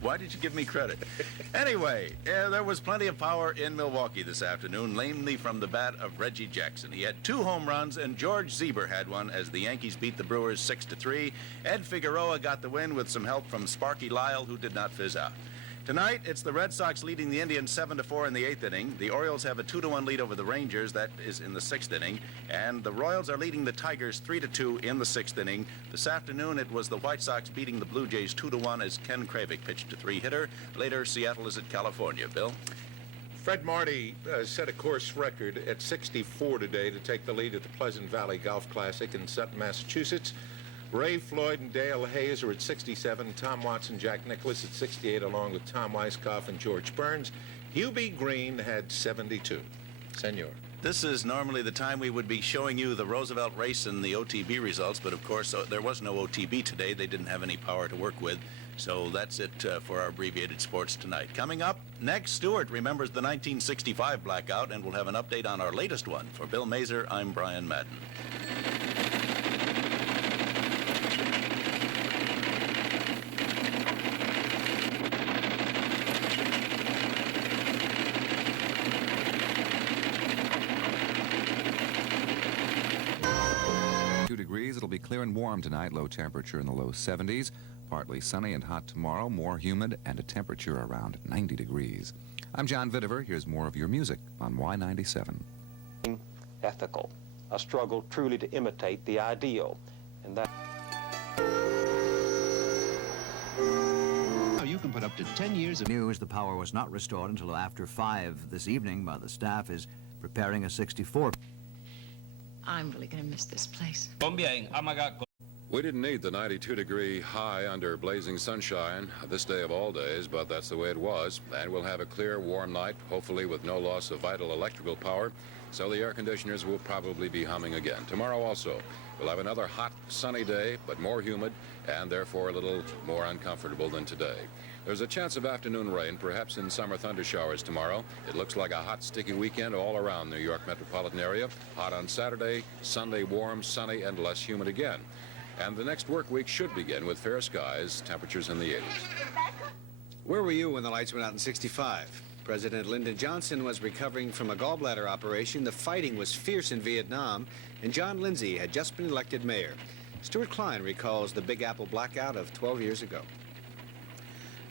Why did you give me credit? Anyway, there was plenty of power in Milwaukee this afternoon, mainly from the bat of Reggie Jackson. He had 2 home runs, and George Zeber had one as the Yankees beat the Brewers 6-3. Ed Figueroa got the win with some help from Sparky Lyle, who did not fizz out. Tonight, it's the Red Sox leading the Indians 7-4 in the 8th inning. The Orioles have a 2-1 lead over the Rangers. That is in the 6th inning. And the Royals are leading the Tigers 3-2 in the 6th inning. This afternoon, it was the White Sox beating the Blue Jays 2-1 as Ken Kravik pitched a 3-hitter. Later, Seattle is at California. Bill? Fred Marty set a course record at 64 today to take the lead at the Pleasant Valley Golf Classic in Sutton, Massachusetts. Ray Floyd and Dale Hayes are at 67. Tom Watson, Jack Nicklaus at 68, along with Tom Weiskopf and George Burns. Hubie Green had 72. Senor. This is normally the time we would be showing you the Roosevelt race and the OTB results, but of course there was no OTB today. They didn't have any power to work with. So that's it for our abbreviated sports tonight. Coming up, next, Stewart remembers the 1965 blackout, and we'll have an update on our latest one. For Bill Mazer, I'm Brian Madden. It'll be clear and warm tonight, low temperature in the low 70s. Partly sunny and hot tomorrow, more humid, and a temperature around 90 degrees. I'm John Vitiver. Here's more of your music on Y97. Ethical, a struggle truly to imitate the ideal, and that... You can put up to 10 years of news. The power was not restored until after 5 this evening, but the staff is preparing a 64. I'm really going to miss this place. We didn't need the 92-degree high under blazing sunshine this day of all days, but that's the way it was. And we'll have a clear, warm night, hopefully with no loss of vital electrical power, so the air conditioners will probably be humming again. Tomorrow also, we'll have another hot, sunny day, but more humid, and therefore a little more uncomfortable than today. There's a chance of afternoon rain, perhaps in summer thunder showers tomorrow. It looks like a hot, sticky weekend all around the New York metropolitan area. Hot on Saturday, Sunday warm, sunny, and less humid again. And the next work week should begin with fair skies, temperatures in the 80s. Where were you when the lights went out in 65? President Lyndon Johnson was recovering from a gallbladder operation, the fighting was fierce in Vietnam, and John Lindsay had just been elected mayor. Stuart Klein recalls the Big Apple blackout of 12 years ago.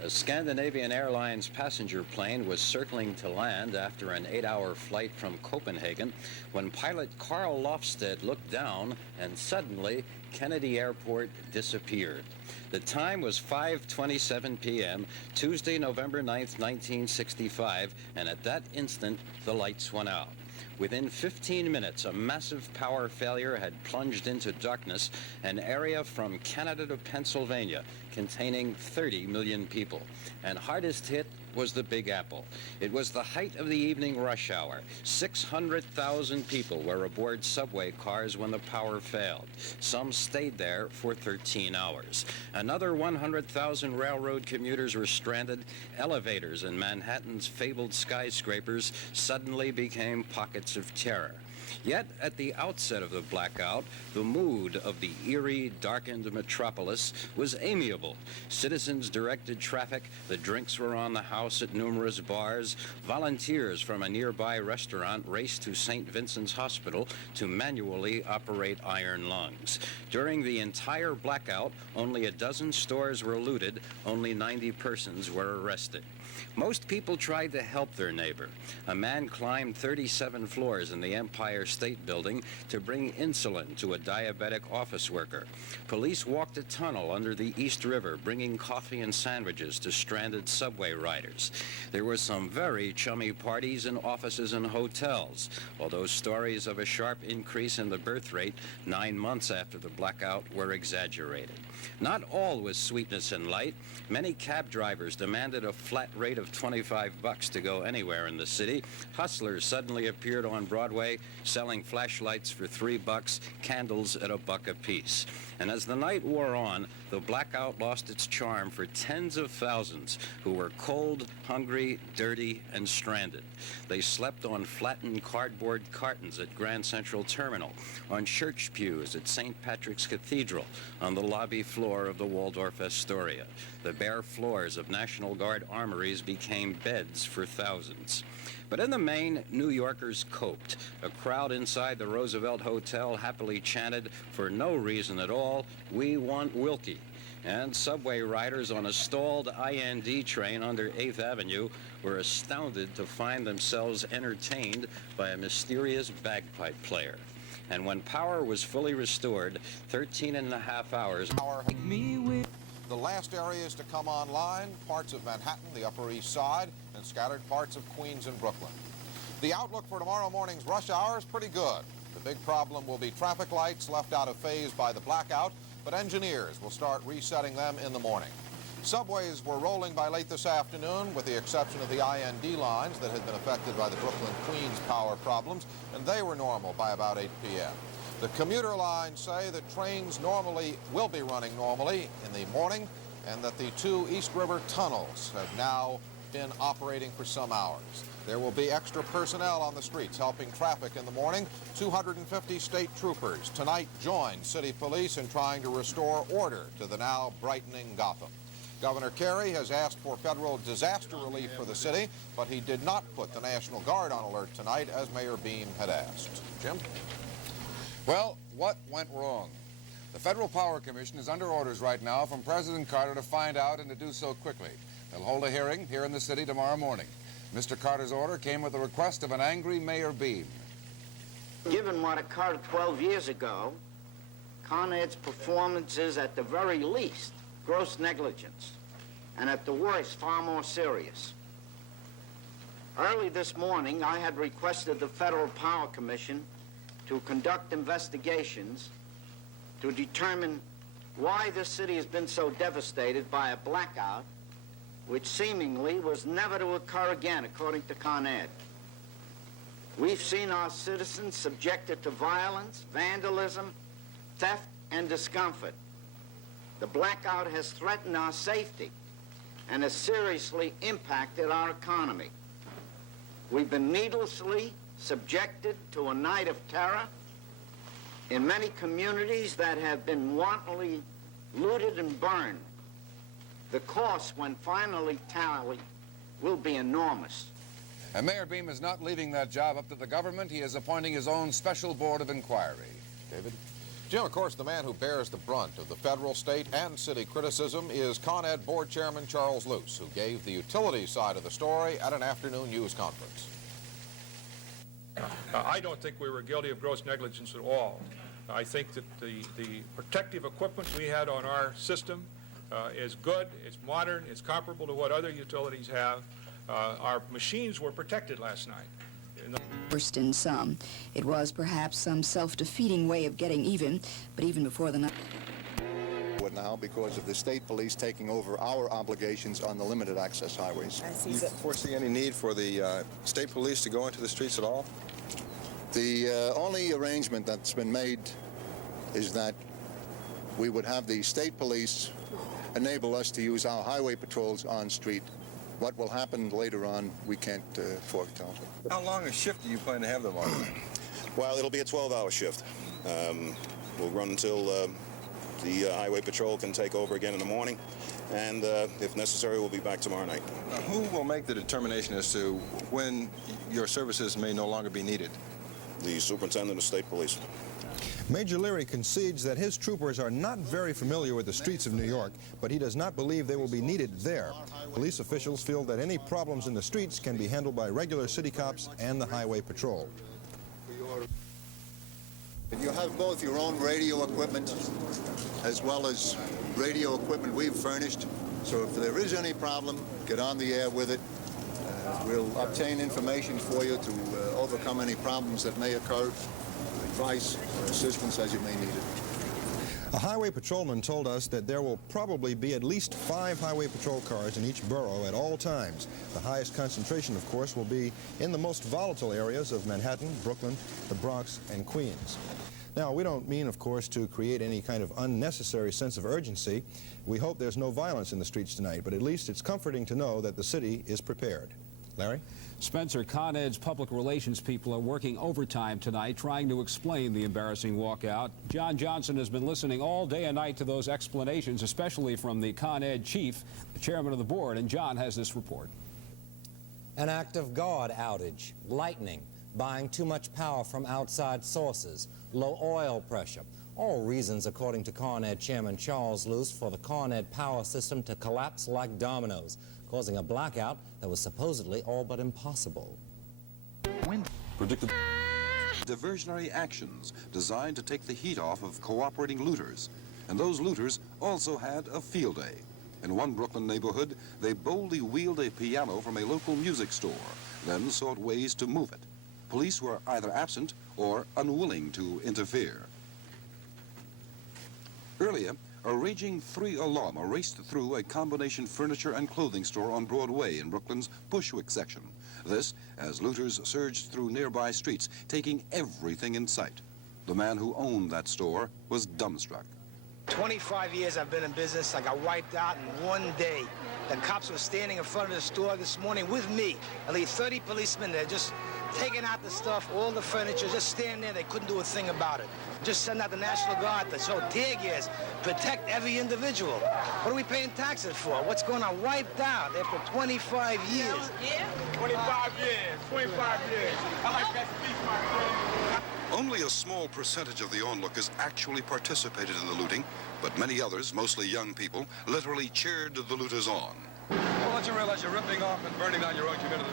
A Scandinavian Airlines passenger plane was circling to land after an 8-hour flight from Copenhagen when pilot Carl Lofsted looked down and suddenly Kennedy Airport disappeared. The time was 5:27 p.m., Tuesday, November 9th, 1965, and at that instant, the lights went out. Within 15 minutes, a massive power failure had plunged into darkness an area from Canada to Pennsylvania, containing 30 million people. And hardest hit was the Big Apple. It was the height of the evening rush hour. 600,000 people were aboard subway cars when the power failed. Some stayed there for 13 hours. Another 100,000 railroad commuters were stranded. Elevators in Manhattan's fabled skyscrapers suddenly became pockets of terror. Yet, at the outset of the blackout, the mood of the eerie, darkened metropolis was amiable. Citizens directed traffic, the drinks were on the house at numerous bars, volunteers from a nearby restaurant raced to St. Vincent's Hospital to manually operate iron lungs. During the entire blackout, only a dozen stores were looted, only 90 persons were arrested. Most people tried to help their neighbor. A man climbed 37 floors in the Empire State Building to bring insulin to a diabetic office worker. Police walked a tunnel under the East River, bringing coffee and sandwiches to stranded subway riders. There were some very chummy parties in offices and hotels, although stories of a sharp increase in the birth rate 9 months after the blackout were exaggerated. Not all was sweetness and light. Many cab drivers demanded a flat rate of $25 to go anywhere in the city. Hustlers suddenly appeared on Broadway selling flashlights for $3, candles at $1 apiece. And as the night wore on, the blackout lost its charm for tens of thousands who were cold, hungry, dirty, and stranded. They slept on flattened cardboard cartons at Grand Central Terminal, on church pews at St. Patrick's Cathedral, on the lobby floor of the Waldorf Astoria. The bare floors of National Guard armories became beds for thousands. But in the main, New Yorkers coped. A crowd inside the Roosevelt Hotel happily chanted, for no reason at all, "We want Wilkie." And subway riders on a stalled IND train under 8th Avenue were astounded to find themselves entertained by a mysterious bagpipe player. And when power was fully restored, 13 and a half hours. The last areas to come online, parts of Manhattan, the Upper East Side, and scattered parts of Queens and Brooklyn. The outlook for tomorrow morning's rush hour is pretty good. The big problem will be traffic lights left out of phase by the blackout, but engineers will start resetting them in the morning. Subways were rolling by late this afternoon, with the exception of the IND lines that had been affected by the Brooklyn-Queens power problems, and they were normal by about 8 p.m. The commuter lines say that trains will be running normally in the morning, and that the 2 East River tunnels have now been operating for some hours. There will be extra personnel on the streets helping traffic in the morning. 250 state troopers tonight join city police in trying to restore order to the now brightening Gotham. Governor Kerry has asked for federal disaster relief for the city, but he did not put the National Guard on alert tonight, as Mayor Beam had asked. Jim? Well, what went wrong? The Federal Power Commission is under orders right now from President Carter to find out and to do so quickly. They'll hold a hearing here in the city tomorrow morning. Mr. Carter's order came with the request of an angry Mayor Beam. Given what occurred 12 years ago, Con Ed's performance is at the very least gross negligence, and at the worst far more serious. Early this morning, I had requested the Federal Power Commission to conduct investigations to determine why this city has been so devastated by a blackout, which seemingly was never to occur again, according to Con Ed. We've seen our citizens subjected to violence, vandalism, theft, and discomfort. The blackout has threatened our safety and has seriously impacted our economy. We've been needlessly subjected to a night of terror in many communities that have been wantonly looted and burned. The cost, when finally tallied, will be enormous. And Mayor Beam is not leaving that job up to the government. He is appointing his own special board of inquiry. David? Jim, of course, the man who bears the brunt of the federal, state, and city criticism is Con Ed Board Chairman Charles Luce, who gave the utility side of the story at an afternoon news conference. I don't think we were guilty of gross negligence at all. I think that the protective equipment we had on our system is good, it's modern, it's comparable to what other utilities have. Our machines were protected last night. Worst in some. It was perhaps some self-defeating way of getting even, but even before the night. Now because of the state police taking over our obligations on the limited access highways. Do you foresee any need for the state police to go into the streets at all? The only arrangement that's been made is that we would have the state police enable us to use our highway patrols on street. What will happen later on, we can't foretell. How long a shift do you plan to have them on? Well, it'll be a 12-hour shift. We'll run until the highway patrol can take over again in the morning, and if necessary, we'll be back tomorrow night. Now, who will make the determination as to when your services may no longer be needed? The superintendent of state police. Major Leary concedes that his troopers are not very familiar with the streets of New York, but he does not believe they will be needed there. Police officials feel that any problems in the streets can be handled by regular city cops and the highway patrol. You have both your own radio equipment as well as radio equipment we've furnished. So if there is any problem, get on the air with it. We'll obtain information for you to overcome any problems that may occur, advice or assistance as you may need it. A highway patrolman told us that there will probably be at least 5 highway patrol cars in each borough at all times. The highest concentration, of course, will be in the most volatile areas of Manhattan, Brooklyn, the Bronx, and Queens. Now, we don't mean, of course, to create any kind of unnecessary sense of urgency. We hope there's no violence in the streets tonight, but at least it's comforting to know that the city is prepared. Larry? Spencer, Con Ed's public relations people are working overtime tonight trying to explain the embarrassing walkout. John Johnson has been listening all day and night to those explanations, especially from the Con Ed chief, the chairman of the board, and John has this report. An act of God outage, lightning, buying too much power from outside sources, low oil pressure. All reasons, according to Con Ed Chairman Charles Luce, for the Con Ed power system to collapse like dominoes, causing a blackout that was supposedly all but impossible. Predicted diversionary actions designed to take the heat off of cooperating looters. And those looters also had a field day. In one Brooklyn neighborhood, they boldly wheeled a piano from a local music store, then sought ways to move it. Police were either absent or unwilling to interfere. Earlier, a raging 3-alarmer raced through a combination furniture and clothing store on Broadway in Brooklyn's Bushwick section. This, as looters surged through nearby streets, taking everything in sight. The man who owned that store was dumbstruck. 25 years I've been in business. I got wiped out in one day. The cops were standing in front of the store this morning with me. At least 30 policemen there just taking out the stuff, all the furniture, just standing there. They couldn't do a thing about it. Just send out the National Guard to show tear gas, protect every individual. What are we paying taxes for? What's going on? Wiped out after 25 years. Yeah? 25 years, 25 years. I like that speech, my friend. Only a small percentage of the onlookers actually participated in the looting, but many others, mostly young people, literally cheered the looters on. Well, don't you realize you're ripping off and burning down your own community?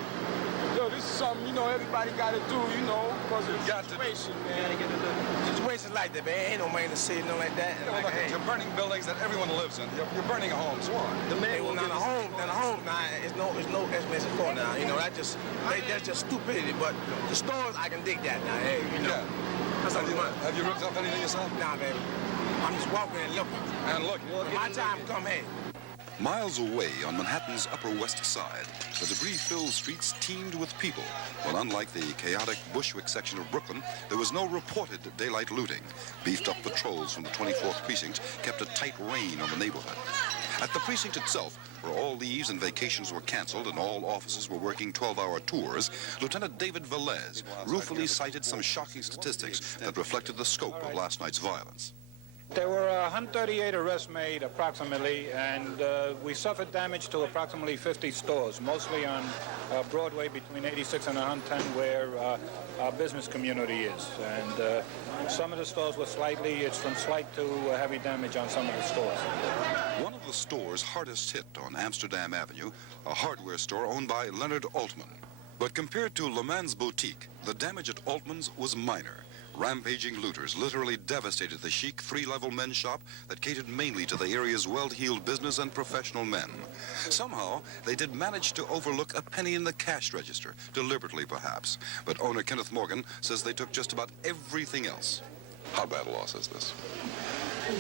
Yo, this is something, you know, everybody got to do, you know, because of the situation, man. Situations like that, man. Ain't no man to say nothing like that. You know, like, look, hey. you're burning buildings that everyone lives in. You're burning homes. Why? The man will not a home. Now, it's no explanation for now. You know, that's just stupidity. But the stores, I can dig that now. Hey, you know. Yeah. Have you ripped up anything yourself? Nah, baby. I'm just walking and looking. And looking. When my time come, hey. Miles away on Manhattan's Upper West Side, the debris-filled streets teemed with people. But unlike the chaotic Bushwick section of Brooklyn, there was no reported daylight looting. Beefed-up patrols from the 24th Precinct kept a tight rein on the neighborhood. At the precinct itself, where all leaves and vacations were canceled and all offices were working 12-hour tours, Lieutenant David Velez ruefully cited some shocking statistics that reflected the scope of last night's violence. There were 138 arrests made approximately, and we suffered damage to approximately 50 stores, mostly on Broadway between 86 and 110, where our business community is. And some of the stores were it's from slight to heavy damage on some of the stores. One of the stores hardest hit on Amsterdam Avenue, a hardware store owned by Leonard Altman. But compared to Le Mans Boutique, the damage at Altman's was minor. Rampaging looters literally devastated the chic 3-level men's shop that catered mainly to the area's well-heeled business and professional men. Somehow, they did manage to overlook a penny in the cash register, deliberately perhaps. But owner Kenneth Morgan says they took just about everything else. How bad a loss is this?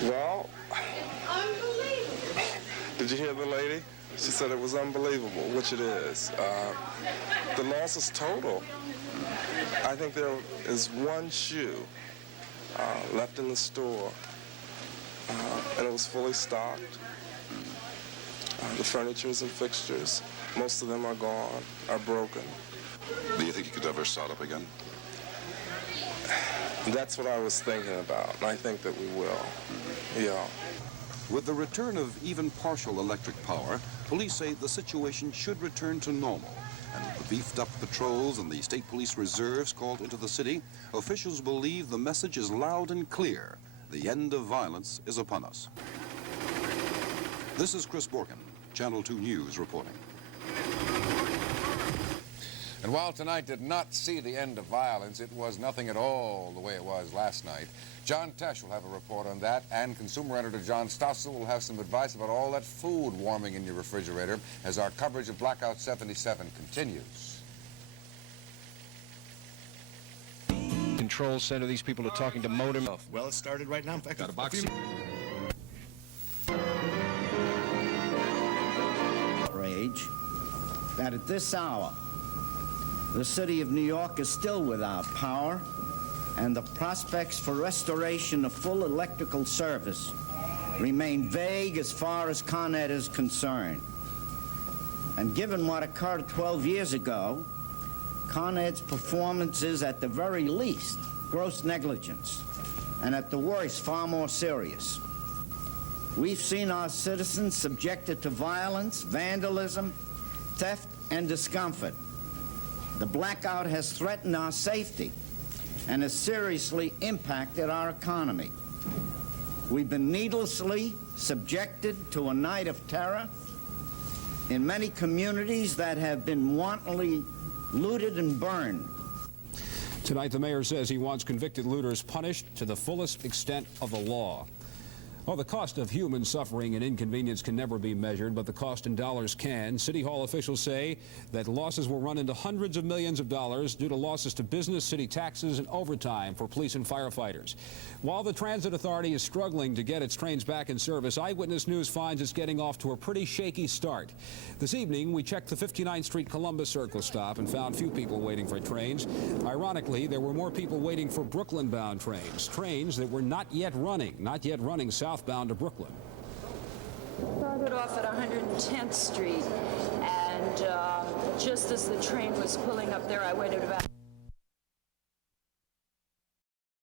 Well, did you hear the lady? She said it was unbelievable, which it is. The loss is total. I think there is one shoe left in the store, and it was fully stocked. The furnitures and fixtures, most of them are gone, are broken. Do you think you could ever start up again? That's what I was thinking about, and I think that we will. Yeah. With the return of even partial electric power, police say the situation should return to normal. And with the beefed-up patrols and the state police reserves called into the city, officials believe the message is loud and clear. The end of violence is upon us. This is Chris Borkin, Channel 2 News reporting. And while tonight did not see the end of violence, it was nothing at all the way it was last night. John Tesh will have a report on that, and consumer editor John Stossel will have some advice about all that food warming in your refrigerator as our coverage of Blackout 77 continues. Control center, these people are talking to modem. Well, it started right now. In fact, got a box. Rage that at this hour, the city of New York is still without power, and the prospects for restoration of full electrical service remain vague as far as Con Ed is concerned. And given what occurred 12 years ago, Con Ed's performance is at the very least gross negligence, and at the worst far more serious. We've seen our citizens subjected to violence, vandalism, theft, and discomfort. The blackout has threatened our safety and has seriously impacted our economy. We've been needlessly subjected to a night of terror in many communities that have been wantonly looted and burned. Tonight, the mayor says he wants convicted looters punished to the fullest extent of the law. Well, the cost of human suffering and inconvenience can never be measured, but the cost in dollars can. City Hall officials say that losses will run into hundreds of millions of dollars due to losses to business, city taxes, and overtime for police and firefighters. While the Transit Authority is struggling to get its trains back in service, Eyewitness News finds it's getting off to a pretty shaky start. This evening, we checked the 59th Street Columbus Circle stop and found few people waiting for trains. Ironically, there were more people waiting for Brooklyn-bound trains that were not yet running southbound to Brooklyn. Started off at 110th Street, and just as the train was pulling up there, I waited about